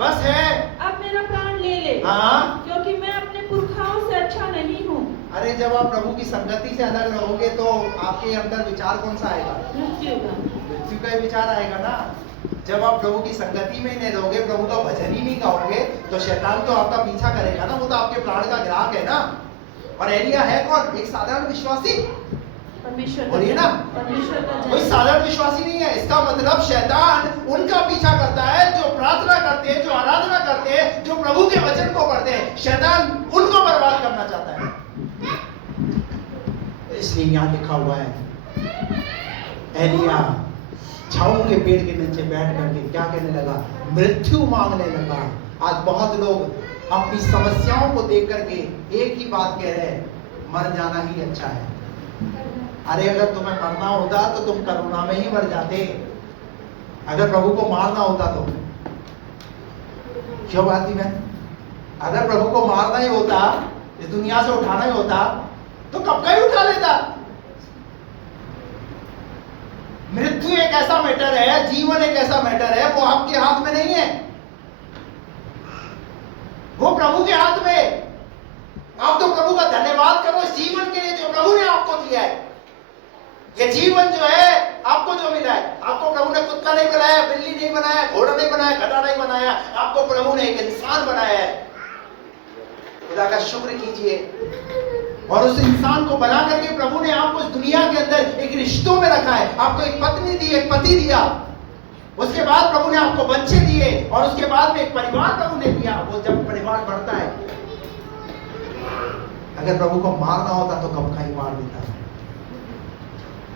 बस है, अब मेरा प्राण ले ले, क्योंकि मैं अपने पुरखाओं से अच्छा नहीं हूँ। अरे जब आप प्रभु की संगति से अलग रहोगे तो आपके अंदर विचार कौन सा आएगा? मृत्यु का ही विचार आएगा ना। जब आप प्रभु की संगति में नहीं रहोगे, प्रभु का भजन ही नहीं गाओगे, तो शैतान तो आपका पीछा करेगा ना, वो तो आपके प्राण का ग्राहक है ना। और एलिया है कौन? एक साधारण विश्वासी, बोलिए ना, कोई साधारण विश्वासी नहीं है। इसका मतलब शैतान उनका पीछा करता है जो प्रार्थना करते हैं, जो आराधना करते हैं, जो प्रभु के वचन को पढ़ते हैं। शैतान उनको बर्बाद करना चाहता है। इसलिए यहाँ लिखा हुआ है एलिया झाऊ के पेड़ के नीचे बैठ करके क्या कहने लगा? मृत्यु मांगने लगा। आज बहुत लोग अपनी समस्याओं को देख करके एक ही बात कह रहे हैं, मर जाना ही अच्छा है। अरे अगर तुम्हें मरना होता तो तुम करुणा में ही मर जाते। अगर प्रभु को मारना होता तो क्यों बात थी मैं? अगर प्रभु को मारना ही होता, इस दुनिया से उठाना ही होता, तो कब का ही उठा लेता। मृत्यु एक ऐसा मैटर है, जीवन एक ऐसा मैटर है, वो आपके हाथ में नहीं है, वो प्रभु के हाथ में। आप तो प्रभु का धन्यवाद करो इस जीवन के लिए जो प्रभु ने आपको दिया है। ये जीवन जो है आपको जो मिला है, आपको प्रभु ने कुत्ता नहीं बनाया, बिल्ली नहीं बनाया, घोड़ा नहीं बनाया, गधा नहीं बनाया, आपको प्रभु ने एक इंसान बनाया है। खुदा का शुक्र कीजिए। और उस इंसान को बना करके प्रभु ने आपको इस दुनिया के अंदर एक रिश्तों में रखा है। आपको एक पत्नी दी, एक पति दिया, उसके बाद प्रभु ने आपको बच्चे दिए, और उसके बाद में एक परिवार प्रभु ने दिया। वो जब परिवार बढ़ता है, अगर प्रभु को मारना होता तो कब का ही मार देता है।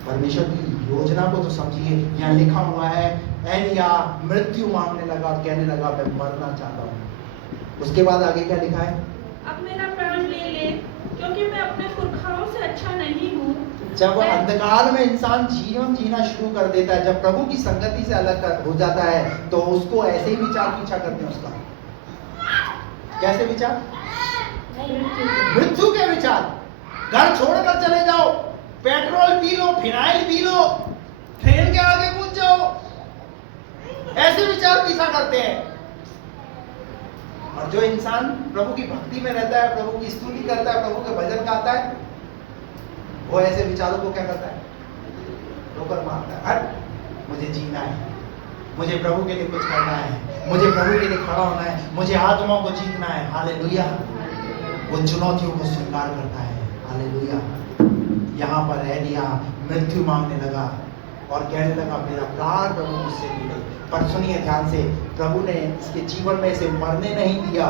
परमेश्वर की योजना को तो समझिए। यहाँ लिखा हुआ है एलिया मृत्यु मांगने लगा और कहने लगा मैं मरना चाहता हूँ। उसके बाद आगे क्या लिखा है? अब मेरा प्राण ले ले, क्योंकि मैं अपने पुरखाओं से अच्छा नहीं हूँ। जब अंधकार में इंसान जीवन जीना शुरू कर देता है, जब प्रभु की संगति से अलग हो जाता है, तो उसको ऐसे ही विचार पीछा करते हैं। उसका कैसे विचार? मृत्यु के विचार। घर छोड़कर चले जाओ, petrol P low, phenyl P low, train के आगे कूद जाओ, ऐसे विचार पीछा करते हैं। और जो इंसान प्रभु की भक्ति में रहता है, प्रभु की स्तुति करता है, प्रभु के भजन गाता है, वो ऐसे विचारों को क्या करता है? रोकर मारता है। हट, मुझे जीना है, मुझे प्रभु के लिए कुछ करना है, मुझे प्रभु के लिए खड़ा होना है, मुझे आत्माओं को जीतना है। हालेलुया। वो चुनौतियों को स्वीकार करता है। हालेलुया। यहाँ पर रह लिया, मृत्यु मांगने लगा और कहने लगा मेरा प्राण प्रभु मुझसे ले ले। पर सुनिए ध्यान से, प्रभु ने इसके जीवन में इसे मरने नहीं दिया,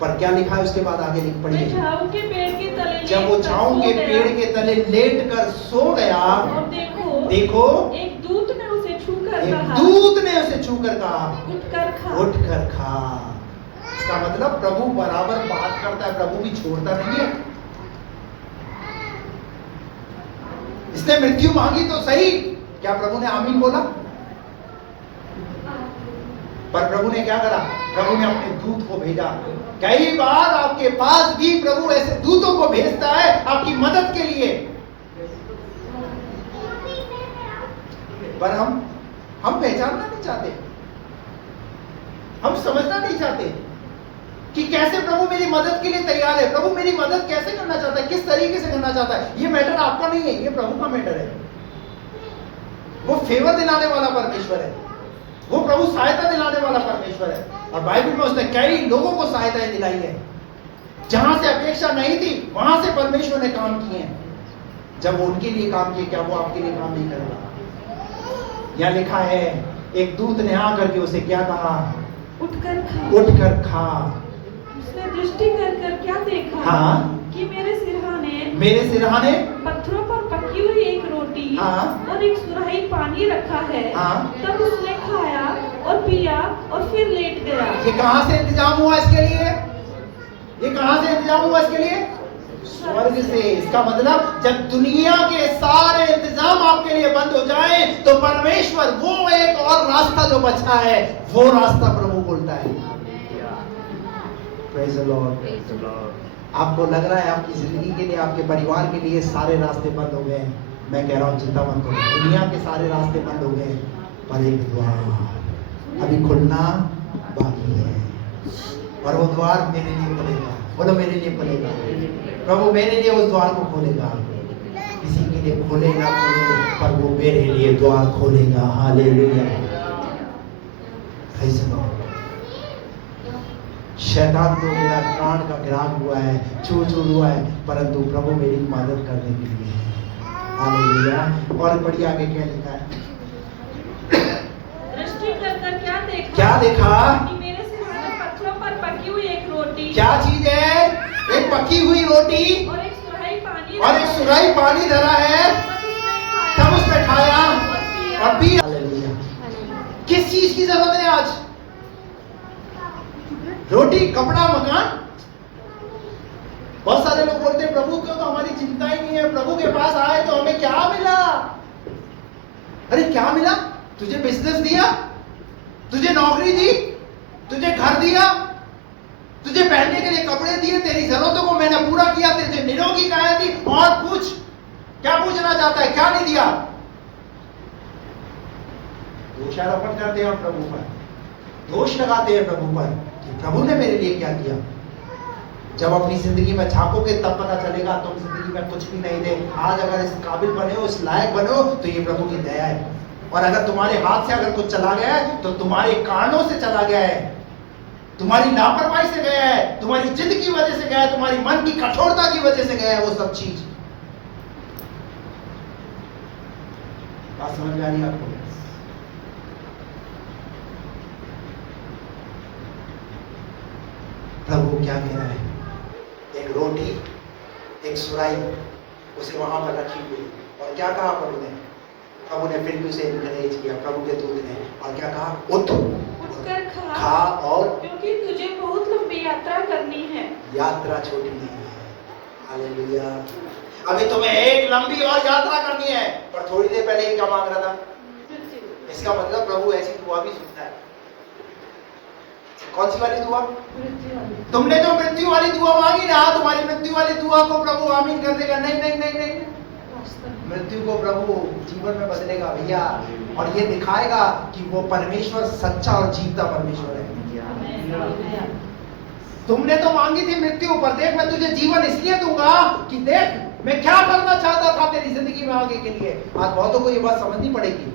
पर क्या लिखा है उसके बाद आगे लिख पढ़िए। झाऊ के पेड़ के तले जब वो झाऊ के पेड़ के तले लेट कर सो गया, और देखो एक दूत ने उसे छूकर एक कहा, दूत ने उसे छूकर कहा उठकर खा। उठकर खा। इसका मतलब प्रभु बराबर बात करता है, प्रभु भी छोड़ता नहीं है। इसने मृत्यु मांगी तो सही, क्या प्रभु ने आमीन बोला? पर प्रभु ने क्या करा? प्रभु ने अपने दूत को भेजा। कई बार आपके पास भी प्रभु ऐसे दूतों को भेजता है आपकी मदद के लिए, पर हम पहचानना नहीं चाहते, हम समझना नहीं चाहते कि कैसे प्रभु मेरी मदद के लिए तैयार है। प्रभु मेरी मदद कैसे करना चाहता है, किस तरीके से करना चाहता है। ये मैटर आपका नहीं है, ये प्रभु का मैटर है। वो फेवर दिलाने वाला परमेश्वर है, वो प्रभु सहायता दिलाने वाला परमेश्वर है। और बाइबल में उसने कई लोगों को सहायता दिलाई है, जहां से अपेक्षा नहीं थी वहां से परमेश्वर ने काम किए हैं। जब वो उनके लिए काम किए, क्या वो आपके लिए काम नहीं करेगा? यहां लिखा है एक दूत ने आकर के उसे क्या कहा? उठकर खा। उठकर खा। उसने दृष्टि कर क्या देखा? हाँ, कि मेरे सिरहाने पत्थरों पर पकी हुई एक रोटी, हाँ, और एक सुराही पानी रखा है। हाँ, तब उसने खाया और पिया और फिर लेट गया। ये कहां से इंतजाम हुआ इसके लिए? ये कहां से इंतजाम हुआ इसके लिए? स्वर्ग से। इसका मतलब जब दुनिया के सारे इंतजाम आपके लिए बंद हो जाए तो परमेश्वर वो एक और रास्ता जो बचा है वो रास्ता प्रभु बोलता है। Praise the Lord. आपको लग रहा है आपकी जिंदगी के लिए, आपके परिवार के लिए सारे रास्ते बंद हो गए। मैं कह रहा हूँ चिंता मत करो, दुनिया के सारे रास्ते बंद हो गए, पर एक द्वार अभी खुलना बाकी है, और वो द्वार मेरे लिए खुलेगा। बोलो मेरे लिए खुलेगा। प्रभु मेरे लिए उस द्वार को खोलेगा। किसी के लिए खोले ना खोले, पर वो मेरे लिए द्वार खोलेगा। हालेलुया। Praise the Lord. शैतान तो मेरा प्राण का ग्राह हुआ है, चूर चूर हुआ है, परंतु प्रभु मेरी मदद करने के लिए है। हालेलुया। और बढ़िया आगे क्या लिखा है? दृष्टि कर क्या देखा? क्या देखा? कि मेरे सिरहाने पत्थरों पर पकी हुई एक रोटी। क्या चीज है? एक पकी हुई रोटी और एक सुराही पानी, और एक सुराही पानी धरा है। तब उसने खाया और पिया। हालेलुया। किस चीज की जरूरत है आज? रोटी, कपड़ा, मकान। बहुत सारे लोग बोलते हैं प्रभु को तो हमारी चिंता ही नहीं है, प्रभु के पास आए तो हमें क्या मिला? अरे क्या मिला? तुझे बिजनेस दिया, तुझे नौकरी दी, तुझे घर दिया, तुझे पहनने के लिए कपड़े दिए, तेरी जरूरतों को मैंने पूरा किया, तुझे निरोगी काया दी, और पूछ क्या पूछना चाहता है? क्या नहीं दिया? दोषारोपण करते हैं हम प्रभु पर, दोष लगाते हैं प्रभु पर कि प्रभु ने मेरे लिए क्या किया। जब अपनी जिंदगी में झांकोगे तब पता चलेगा तुम जिंदगी में कुछ भी नहीं थे। आज अगर इस काबिल बने हो, इस लायक बने हो, तो ये प्रभु की दया है। और अगर तुम्हारे हाथ से अगर कुछ चला गया है तो तुम्हारे कारणों से चला गया है, तुम्हारी लापरवाही से गया है, तुम्हारी जिद की वजह से गया है, तुम्हारी मन की कठोरता की वजह से गया है वो सब चीज। बात समझ में आ रही है आपको? प्रभु क्या कह रहा है? एक रोटी, एक सुराही उसे वहां पर रखी हुई, और क्या कहा प्रभु ने? प्रभु ने फिर भी उसे एनकरेज किया, प्रभु के दूत ने, और क्या कहा? उठकर खा, और क्योंकि तुझे बहुत लंबी यात्रा करनी है। यात्रा छोटी नहीं है। हालेलुया। अभी तुम्हें एक लंबी और यात्रा करनी है, पर थोड़ी देर पहले ही क्या मांग रहा था? इसका मतलब प्रभु ऐसी दुआ भी सुनता है। कौन सी वाली दुआ? तुमने जो मृत्यु वाली दुआ मांगी ना, तुम्हारी मृत्यु वाली दुआ को प्रभु आमीन कर देगा। नहीं नहीं नहीं नहीं, मृत्यु को प्रभु जीवन में बदलेगा भैया, और ये दिखाएगा कि वो परमेश्वर सच्चा और जीवता परमेश्वर है। तुमने तो मांगी थी मृत्यु, पर देख मैं तुझे जीवन इसलिए दूंगा कि देख मैं क्या करना चाहता था तेरी जिंदगी में आगे के लिए। आज बहुतों को ये बात समझनी पड़ेगी,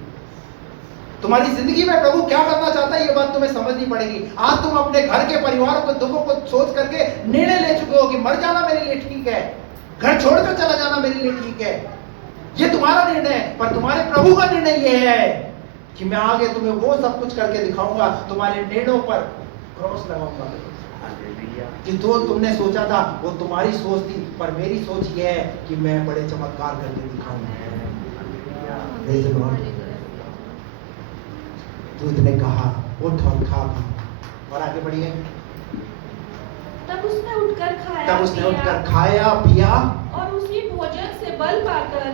तुम्हारी जिंदगी में प्रभु क्या करना चाहता है ये बात तुम्हें समझनी पड़ेगी। आज तुम अपने घर के परिवारों को, दुखों को सोच करके निर्णय ले चुके हो कि मर जाना मेरे लिए ठीक है, घर छोड़कर चला जाना मेरे लिए ठीक है, ये तुम्हारा निर्णय है, पर तुम्हारे प्रभु का निर्णय ये है कि मैं आगे तुम्हें वो सब कुछ करके दिखाऊंगा, तुम्हारे निर्णयों पर क्रॉस लगाऊंगा। कि जो तुमने सोचा था वो तुम्हारी सोच थी, पर मेरी सोच ये है कि मैं बड़े चमत्कार करके दिखाऊंगा। दूत ने कहा उठ और खा पी। और आगे बढ़िए। तब उसने उठकर खाया पिया और उसी भोजन से बल पाकर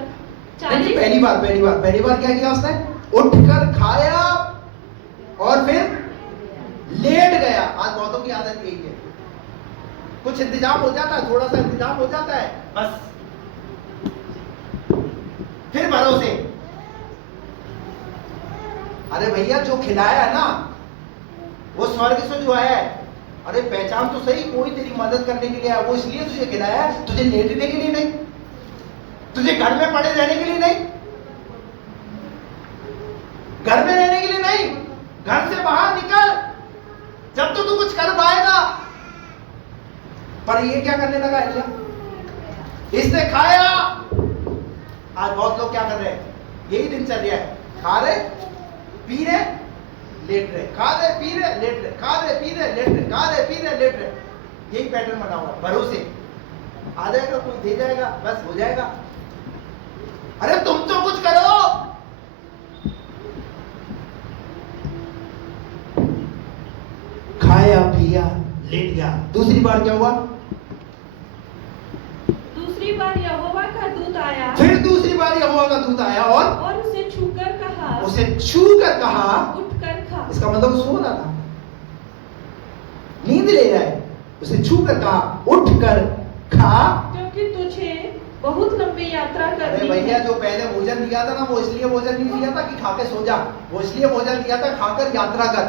पहली बार क्या किया उसने? उठकर खाया और फिर लेट गया। आज बहुतों की आदत यही है, कुछ इंतजाम हो जाता है, थोड़ा सा इंतजाम हो जाता है, बस फिर भरोसे। अरे भैया, जो खिलाया है ना वो स्वर्ग से जो आया है। अरे पहचान तो सही, कोई तेरी मदद करने के लिए आया, वो इसलिए तुझे खिलाया है, तुझे लेटने के लिए नहीं, तुझे घर में पड़े रहने के लिए नहीं, घर में रहने के लिए नहीं। घर से बाहर निकल, जब तो तू कुछ कर पाएगा। पर ये क्या करने लगा एलिया? इसने खाया। आज बहुत लोग क्या कर रहे हैं, यही दिनचर्या है, खा रहे पी रहे लेट रहे, खा रहे पी रहे लेट रहे, खा रहे पी रहे लेट रहे, खा रहे पी रहे लेट रहे। यही पैटर्न बना हुआ है। भरोसे आ जाएगा, कोई दे जाएगा, बस हो जाएगा। अरे तुम तो कुछ करो। खाया पिया लेट गया। दूसरी बार क्या हुआ? दूसरी बार यहोवा का दूत आया। फिर दूसरी बार यहोवा का दूत आया और उसे छूकर कहा, उठकर खा। इसका मतलब सो रहा था, नींद ले रहा है। उसे छूकर कहा, उठकर खा, क्योंकि तुझे बहुत लंबी यात्रा करनी है। भैया, जो पहले भोजन दिया था ना, वो इसलिए भोजन नहीं दिया था कि खा के सो जा, वो इसलिए भोजन दिया था खाकर यात्रा कर,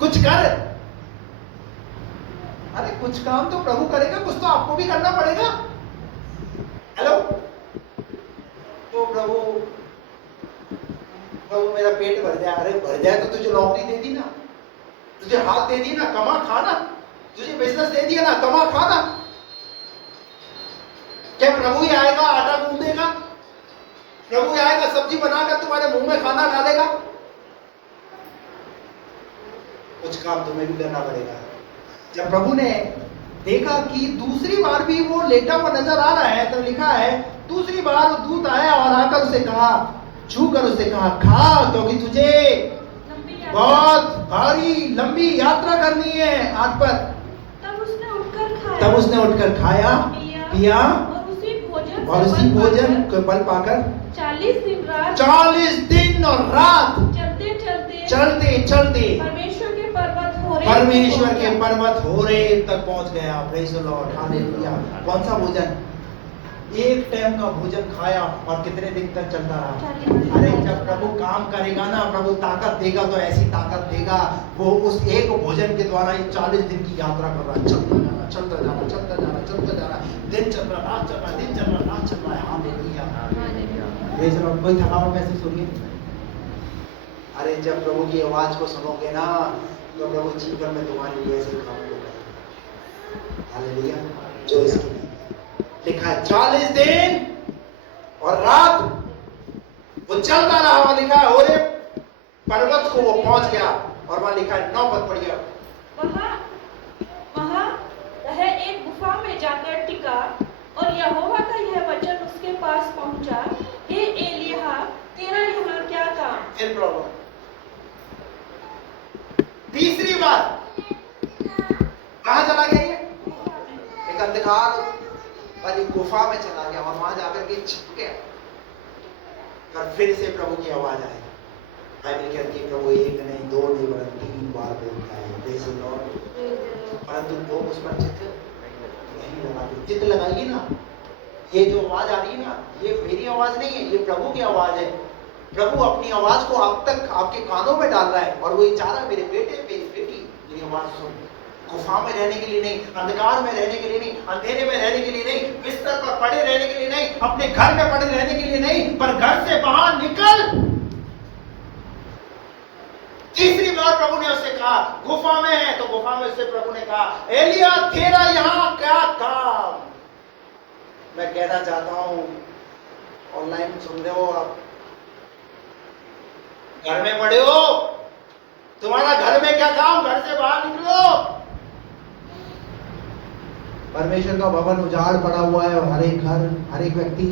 कुछ कर। अरे कुछ काम तो प्रभु करेगा, कुछ तो आपको भी करना पड़ेगा। हेलो, तो प्रभु मेरा पेट भर जाए। अरे भर जाए तो तुझे नौकरी दे दी ना, तुझे हाथ दे दी ना, कमा खाना, तुझे बिजनेस दे दिया ना, कमा खाना। क्या प्रभु ही आएगा आटा गूंथ देगा? प्रभु ही आएगा सब्जी बनाकर तुम्हारे मुंह में खाना डालेगा? कुछ काम तुम्हें भी करना पड़ेगा। जब प्रभु ने देखा कि दूसरी बार भी वो लेटा हुआ नजर आ रहा है, तो लिखा है दूसरी बार दूत आया और आकर उसे कहा, छूकर उसे कहा, खा, क्योंकि तुझे बहुत भारी लंबी यात्रा करनी है आज पर। तब उसने उठकर खाया पिया और उसी भोजन को बल पाकर 40 दिन और रात चलते चलते परमेश्वर के पर्वत होरेब तक पहुंच गया। Praise the lord, hallelujah. कौन सा भोजन? एक टाइम का भोजन खाया और कितने दिन तक चलता रहा? अरे जब प्रभु काम करेगा ना, प्रभु ताकत देगा, तो ऐसी ताकत देगा, वो उस एक भोजन के द्वारा 40 दिन की यात्रा कर रहा है। चलता जाना, दिन चल रहा, रात चल रहा, दिन चल रहा, रात चल रहा है। हालेलुया। Praise the Lord. कोई थकावट महसूस हो रही है? अरे जब प्रभु की आवाज को सुनोगे ना, तो प्रभु जीवन में तुम्हारे लिए ऐसे काम करेगा। हालेलुया। जो इसकी लिखा है 40 दिन और रात वो चलता रहा। वहां लिखा है होरेब पर्वत को वो पहुंच गया, और वहां लिखा है 9 पद पढ़िए। वहां वह एक गुफा में जाकर टिका और यहोवा का यह वचन उसके पास पहुंचा, हे एलिय्याह, तेरा यहाँ क्या काम? फिर प्रॉब्लम। तीसरी बार कहां चला गया? ये एक अंधकार वाली गुफा में चला गया और वहां जाकर के छिप गया। पर फिर से प्रभु की आवाज आई। बाइबल कहती है प्रभु एक नहीं, दो नहीं, बल्कि 3 बार बोलता है। Praise the Lord. परंतु वो उस पर चित्त नहीं लगाती। चित्त लगाइए ना। ये जो आवाज आ रही है ना, ये मेरी आवाज नहीं है, ये प्रभु की आवाज है। प्रभु अपनी आवाज को आप तक, आपके कानों में डाल रहा है, और वो ये चाह रहा है, मेरे बेटे मेरी बेटी मेरी आवाज सुन। गुफा में रहने के लिए नहीं, अंधकार में रहने के लिए नहीं, अंधेरे में रहने के लिए नहीं, बिस्तर पर पड़े रहने के लिए नहीं, अपने घर में पड़े रहने के लिए नहीं, पर घर से बाहर निकल। तीसरी बार प्रभु ने उससे कहा, गुफा में है, तो गुफा में उससे प्रभु ने कहा, एलिय्याह, तेरा यहां क्या काम? मैं कहना चाहता हूं ऑनलाइन सुन रहे हो आप, घर में पड़े हो, तुम्हारा घर में क्या काम, घर से बाहर निकलो। परमेश्वर का भवन उजाड़ पड़ा हुआ है और हर एक घर, हर एक व्यक्ति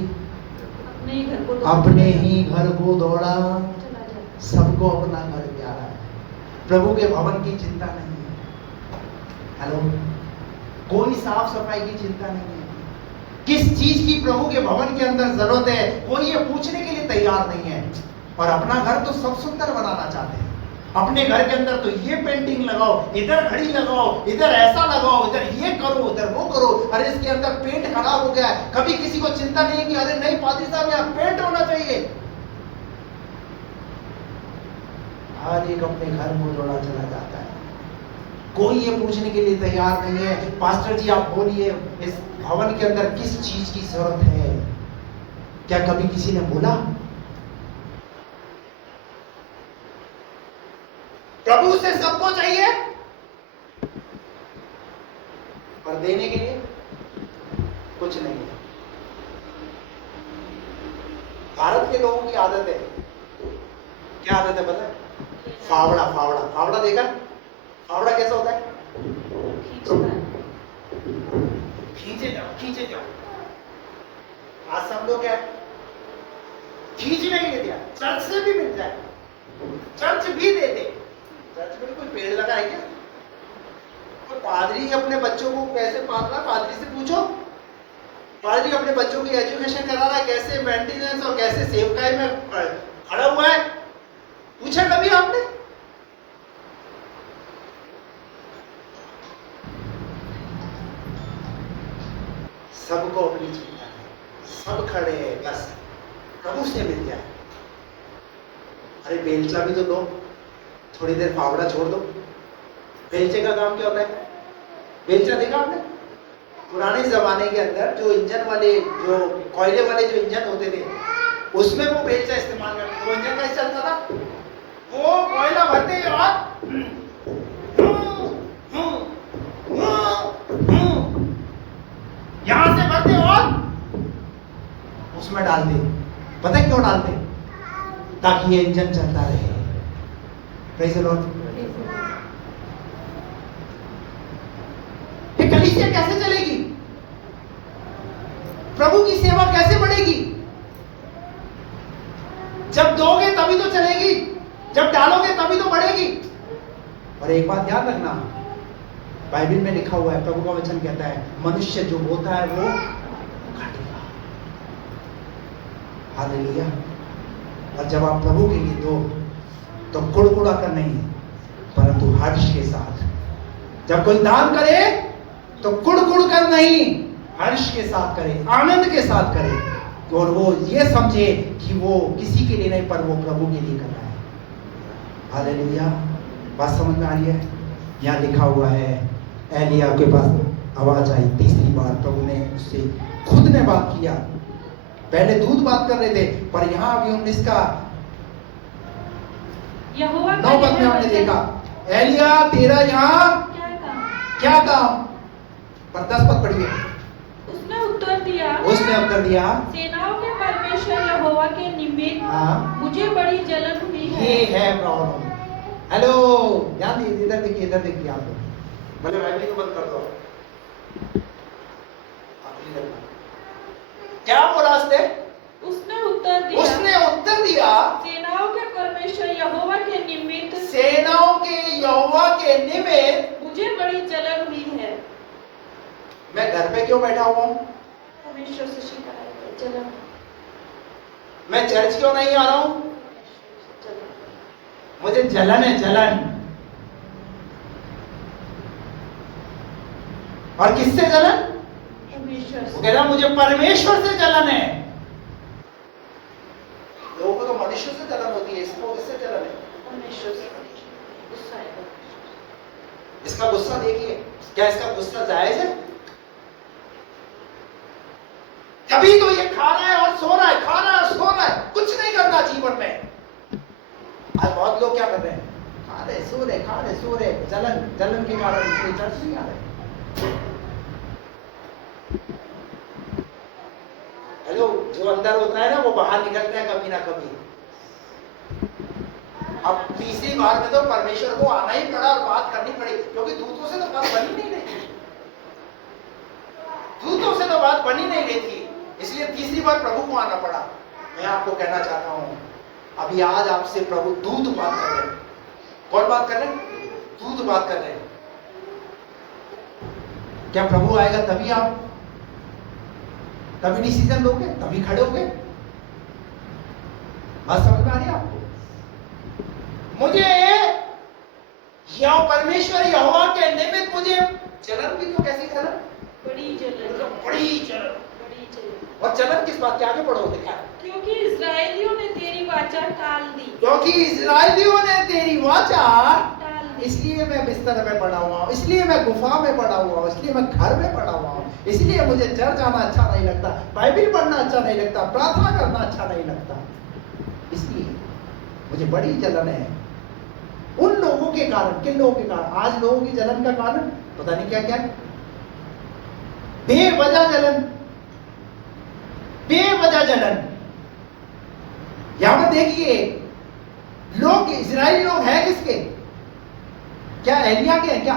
अपने ही घर को दौड़ा, सबको अपना घर प्यारा है, प्रभु के भवन की चिंता नहीं है। हेलो, कोई साफ सफाई की चिंता नहीं है, किस चीज की प्रभु के भवन के अंदर जरूरत है कोई ये पूछने के लिए तैयार नहीं है। और अपना घर तो सब सुंदर बनाना चाहते हैं, अपने घर के अंदर तो ये पेंटिंग लगाओ, इधर घड़ी लगाओ, इधर ऐसा लगाओ, इधर ये करो, उधर वो करो, अरे इसके अंदर पेंट खराब हो गया है। कभी किसी को चिंता नहीं कि अरे नहीं पादरी साहब यहाँ पेंट होना चाहिए। हर एक अपने घर को जोड़ा चला जाता है, कोई ये पूछने के लिए तैयार नहीं है पास्टर जी आप बोलिए इस भवन के अंदर किस चीज की जरूरत है। क्या कभी किसी ने बोला? प्रभु से सबको चाहिए, पर देने के लिए कुछ नहीं है। भारत के लोगों की आदत है, क्या आदत है पता है? फावड़ा, फावड़ा, फावड़ा देखा? फावड़ा कैसा होता है? खींचे जाओ, खींचे जाओ। आज सब लोग क्या खींचने के लिए दिया, चर्च से भी मिल जाए, चर्च भी दे दे। चर्च में कोई पेड़ लगा है क्या? कोई पादरी अपने बच्चों को कैसे पाल रहा? पादरी से पूछो, पादरी अपने बच्चों की एजुकेशन करा रहा है, कैसे मेंटेनेंस और कैसे सेवकाई में खड़ा हुआ है, पूछा कभी आपने? सबको अपनी चिंता है, सब खड़े हैं, बस प्रभु से मिल जाए। अरे बेलचा भी तो लो, थोड़ी देर फावड़ा छोड़ दो। बेलचे का काम क्या होता है? बेलचा देखा आपने? पुराने जमाने के अंदर जो इंजन वाले, जो कोयले वाले जो इंजन होते थे, उसमें वो बेलचा इस्तेमाल करते थे। वो इंजन कैसे चलता था? वो कोयला भरते और यहां से भरते और उसमें डालते। पता है क्यों डालते? ताकि ये इंजन चलता रहे। Praise the Lord. ये कलीसिया कैसे चलेगी? प्रभु की सेवा कैसे बढ़ेगी? जब दोगे तभी तो चलेगी, जब डालोगे तभी तो बढ़ेगी। और एक बात ध्यान रखना, बाइबल में लिखा हुआ है, प्रभु का वचन कहता है मनुष्य जो बोता है वो काटेगा। हालेलुया। और जब आप प्रभु के लिए दो तो कुड़कुड़ा कर नहीं, परंतु हर्ष के साथ। जब कोई दान करे तो कुड़कुड़ कर नहीं, हर्ष के साथ करे, आनंद के साथ करे, और वो ये समझे कि वो किसी के लिए नहीं पर वो प्रभु के लिए कर रहा है। हालेलुया। बात समझ में आ रही है? यहाँ लिखा हुआ है एलिया के पास आवाज आई, तीसरी बार प्रभु ने उससे खुद ने बात किया। पहले दूत बात कर रहे थे, पर यहाँ अभी 19 का 9 पद में हमने देखा, एलिया तेरा यहाँ क्या काम? पर 10 पद पढ़िए। उसने उत्तर दिया, सेनाओं के परमेश्वर यहोवा के निमित्त मुझे बड़ी जलन हुई है। ये है प्रॉब्लम। हेलो, ध्यान दीजिए, इधर देखिए, इधर देखिए आप लोग। भले बाइबल को बंद कर दो। क्या बोला उसने? उसने उत्तर दिया, सेनाओं के परमेश्वर यहोवा के निमित्त, सेनाओं के यहोवा के निमित्त मुझे बड़ी जलन हुई है। मैं घर पे क्यों बैठा हुआ हूँ? परमेश्वर से शिकायत है, जलन। मैं चर्च क्यों नहीं आ रहा हूँ? मुझे जलन है, जलन। और किससे जलन? परमेश्वर से। वो कह रहा मुझे परमेश्वर से जलन है। लोगों को तो मनुष्य से जलन होती है, इसको किससे जलन है? परमेश्वर से गुस्सा है। इसका गुस्सा देखिए, क्या इसका गुस्सा जायज है? तभी तो ये खा रहा है और सो रहा है, खा रहा है और सो रहा है, कुछ नहीं करना जीवन में। आज बहुत लोग क्या कर रहे हैं? खा रहे, सो रहे, खा रहे, सो रहे, जलन के कारण इसलिए चर्च नहीं आ रहे। हेलो, जो जो अंदर होता है ना वो बाहर निकलता है कभी ना कभी। अब तीसरी बार में तो परमेश्वर को आना ही पड़ा और बात करनी पड़ी, क्योंकि दूतों से तो बात बनी नहीं रही थी, दूतों से तो बात बनी नहीं रही थी, इसलिए तीसरी बार प्रभु को आना पड़ा। मैं आपको कहना चाहता हूं, अभी आज आपसे प्रभु दूत बात कर रहे हैं। कौन बात कर रहे हैं? दूत बात कर रहे हैं। क्या प्रभु आएगा तभी आप तभी डिसीजन लोगे, तभी खड़े होगे? बात समझ में आ रही है आपको? मुझे परमेश्वर यहोवा के निमित्त मुझे चलन भी, तो कैसी चलन? बड़ी जलन, बड़ी चलन। बड़ी जलन। और चलन किस बात के? आगे पढ़ो, दिखा। क्योंकि इस्राएलियों ने तेरी वाचा टाल दी, क्योंकि इस्राएलियों ने तेरी वाचा टाल दी। इसलिए मैं बिस्तर में पड़ा हुआ हूँ, इसलिए मैं गुफा में पड़ा हुआ हूँ, इसलिए मैं घर में पड़ा हुआ हूँ, इसलिए मुझे चर्च जाना अच्छा नहीं लगता, बाइबल पढ़ना अच्छा नहीं लगता, प्रार्थना करना अच्छा नहीं लगता, इसलिए मुझे बड़ी जलन है उन लोगों के कारण। किन लोगों के कारण? आज लोगों की जलन का कारण पता नहीं क्या क्या, बेवजह जलन, बेवजह जलन। यहां पर देखिए, लोग इजरायली लोग हैं किसके? क्या एलिया के हैं क्या?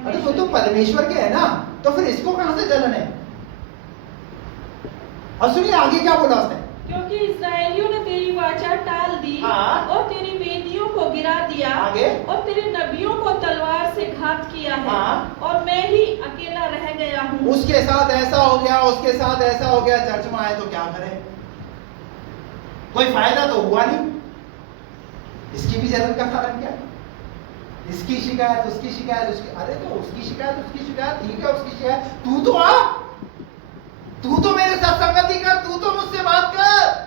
अरे वो तो परमेश्वर के है ना, तो फिर इसको कहां से जलन है? और सुनिए आगे क्या बोला उसने। क्योंकि इस्राएलियों ने तेरी वाचा टाल दी, हाँ। और तेरी वेदियों को गिरा दिया, आगे? और तेरे नबियों को तलवार से घात किया है, हाँ। और मैं ही अकेला रह गया हूँ। उसके साथ ऐसा हो गया, उसके साथ ऐसा हो गया, चर्च में आए तो क्या करें? कोई फायदा तो हुआ नहीं। इसकी भी जलन का कारण क्या? इसकी शिकायत, उसकी शिकायत, उसकी, अरे तो उसकी शिकायत, उसकी शिकायत, ठीक है उसकी शिकायत, तू तो आ, तू तो मेरे साथ संगति कर, तू तो मुझसे बात कर।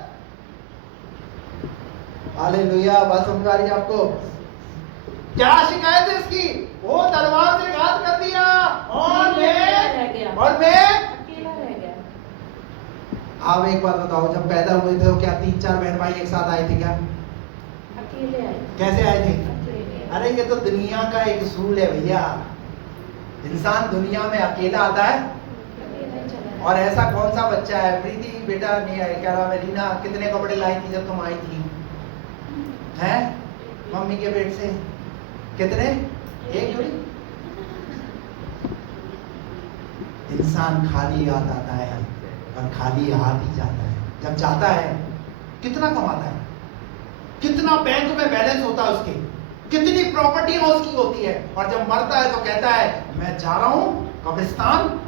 हालेलुया। बात समझ आ रही है आपको? क्या शिकायत है इसकी? वो तलवार से घात कर दिया, और मैं अकेला रह गया। आप एक बात बताओ, जब पैदा हुए थे तो क्या 3-4 बहन भाई एक साथ आए थे क्या? अकेले आए। कैसे आए थे? अकेले। अरे ये तो दुनिया का एक उसूल है भैया, इंसान दुनिया में अकेला आता है। और ऐसा कौन सा बच्चा है? प्रीति बेटा नहीं आए, क्या नाम है, रीना, कितने कपड़े लाई थी जब तुम आई थी? हैं मम्मी के पेट से? कितने? एक जोड़ी। इंसान खाली हाथ आता है और खाली हाथ ही जाता है। जब जाता है कितना कमाता है, कितना बैंक में बैलेंस होता है उसके, कितनी प्रॉपर्टी उसकी होती है, और जब मरता है तो कहता है मैं जा रहा हूं कब्रिस्तान,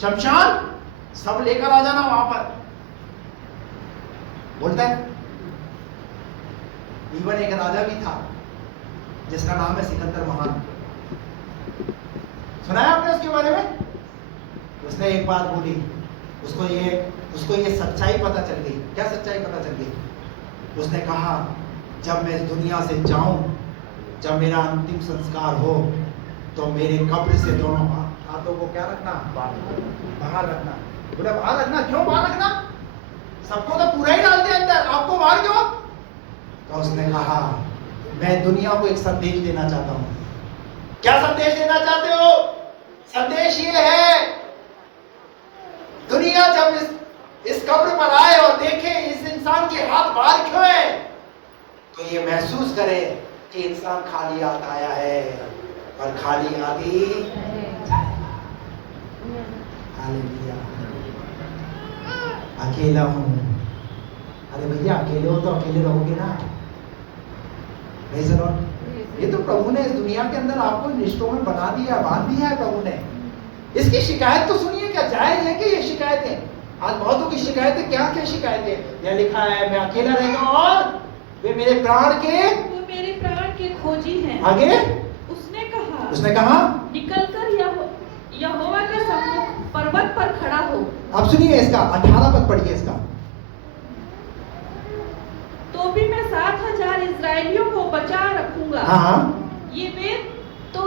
शमशान, सब लेकर आ जाना वहां पर, बोलता है। इवन एक राजा भी था जिसका नाम है सिकंदर महान, सुना है आपने उसके बारे में? उसने एक बात बोली, उसको ये सच्चाई पता चल गई। क्या सच्चाई पता चल गई? उसने कहा जब मैं इस दुनिया से जाऊं, जब मेरा अंतिम संस्कार हो, तो मेरे कब्र से दोनों हाथों को क्या रखना? बाहर रखना। बोला बाहर रखना? क्यों बाहर रखना? सबको तो पूरा ही डालते अंदर, आपको बाहर क्यों? तो उसने कहा मैं दुनिया को एक संदेश देना चाहता हूं। क्या संदेश देना चाहते हो? संदेश ये है, दुनिया जब इस कब्र पर आए और देखे इस इंसान के हाथ बाहर क्यों है, तो ये महसूस करे कि इंसान खाली हाथ आया है और खाली हाथ ही हालेलुया। अकेला हूं। अरे भैया अकेले हो तो अकेले रहोगे ना? नहीं सुनो, ये तो प्रभु ने इस दुनिया के अंदर आपको रिश्तों में बना दिया, बांध दिया है प्रभु ने। इसकी शिकायत तो सुनिए, क्या जायज है कि ये शिकायतें? आज बहुतों की शिकायतें क्या क्या शिकायतें? यह लिखा है मैं अकेला रहेगा और वे मेरे प्राण के खोजी हैं। आगे उसने कहा निकलकर यहोवा के सम्मुख पर्वत पर खड़ा हो। अब सुनिए इसका 18 पद पढ़िए इसका। तो भी मैं 7,000 इस्राएलियों को बचा रखूंगा। हाँ।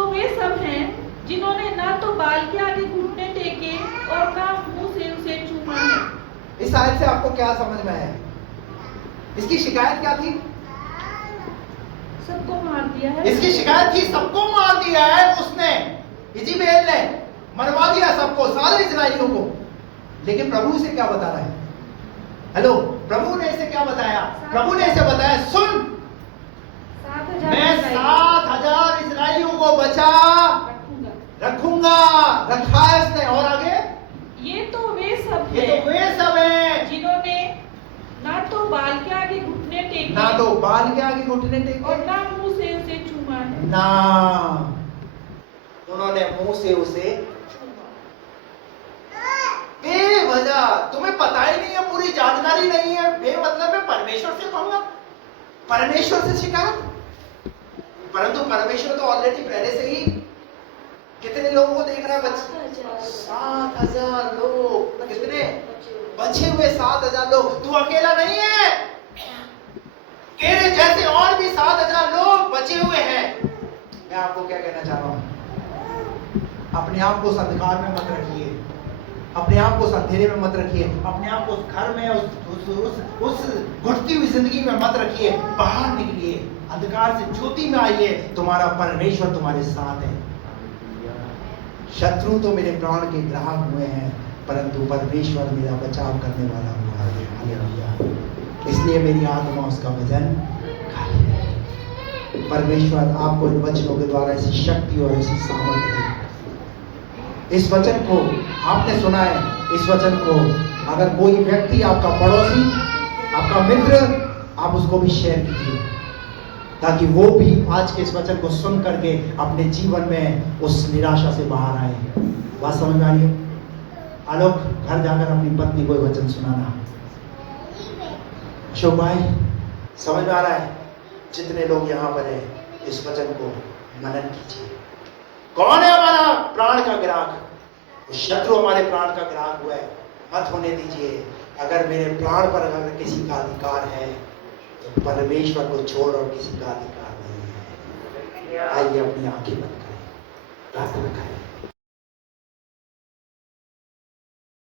वे सब हैं जिन्होंने ना तो बाल के आगे घुटने टेके और ना मुंह से उसे चूमा है। इस आयत से आपको क्या समझ में आया? इसकी शिकायत क्या थी? सबको मार दिया है। इसकी शिकायत थी सबको मार दिया है उसने, इज़ेबेल ने मरवा दिया सबको, सारे इस्राएलियों को। लेकिन प्रभु से क्या बता रहा है? प्रभु ने इसे बताया, सुन 7,000 मैं इस्राएली 7,000 इस्राएलियों को बचा रखूंगा। रखा है इसने। और आगे, ये तो वे सब ये हैं तो वे सब हैं जिन्होंने ना तो बाल के आगे घुटने टेके ना तो बाल के आगे घुटने टेके और ना मुंह से उसे चूमा है। ना उन्होंने मुंह से उसे बेवजह, तुम्हें पता ही नहीं है, पूरी जानकारी नहीं है, बेमतलब में परमेश्वर से पंगा, परमेश्वर से शिकायत। परंतु परमेश्वर तो ऑलरेडी पहले से ही कितने लोगों को देख रहा है? 7,000 लोग। कितने बचे हुए? 7,000 लोग। तू अकेला नहीं है, तेरे जैसे और भी 7,000 लोग बचे हुए हैं। मैं आपको क्या कहना चाह रहा हूं, अपने आप को अंधकार में मत रखिए, अपने आप को अंधेरे में मत रखिए, अपने आप को उस घर में उस घुटती हुई जिंदगी में मत रखिए। बाहर निकलिए, अंधकार से ज्योति में आइए। तुम्हारा परमेश्वर तुम्हारे साथ है। शत्रु तो मेरे प्राण के ग्राहक हुए हैं, परंतु परमेश्वर मेरा बचाव करने वाला हुआ है। हालेलुया। इसलिए मेरी आत्मा उसका भजन गाती है। परमेश्वर आपको इन वचनों के द्वारा ऐसी शक्ति और ऐसी सामर्थ्य दे। इस वचन को आपने सुना है, इस वचन को अगर कोई व्यक्ति, आपका पड़ोसी, आपका मित्र, आप उसको भी शेयर कीजिए, ताकि वो भी आज के इस वचन को सुन करके अपने जीवन में उस निराशा से बाहर आए। बात समझ में आ रही है? आलोक, घर जाकर अपनी पत्नी को वचन सुनाना। अशोक भाई, समझ में आ रहा है? जितने लोग यहाँ पर हैं, इस वचन को मनन कीजिए। कौन है हमारा प्राण का ग्राहक? शत्रु हमारे प्राण का ग्राहक हुआ है, मत होने दीजिए। अगर मेरे प्राण पर अगर किसी का अधिकार है तो परमेश्वर को छोड़ और किसी का अधिकार नहीं है। आइए अपनी आंखें बंद करें, प्रार्थना करें।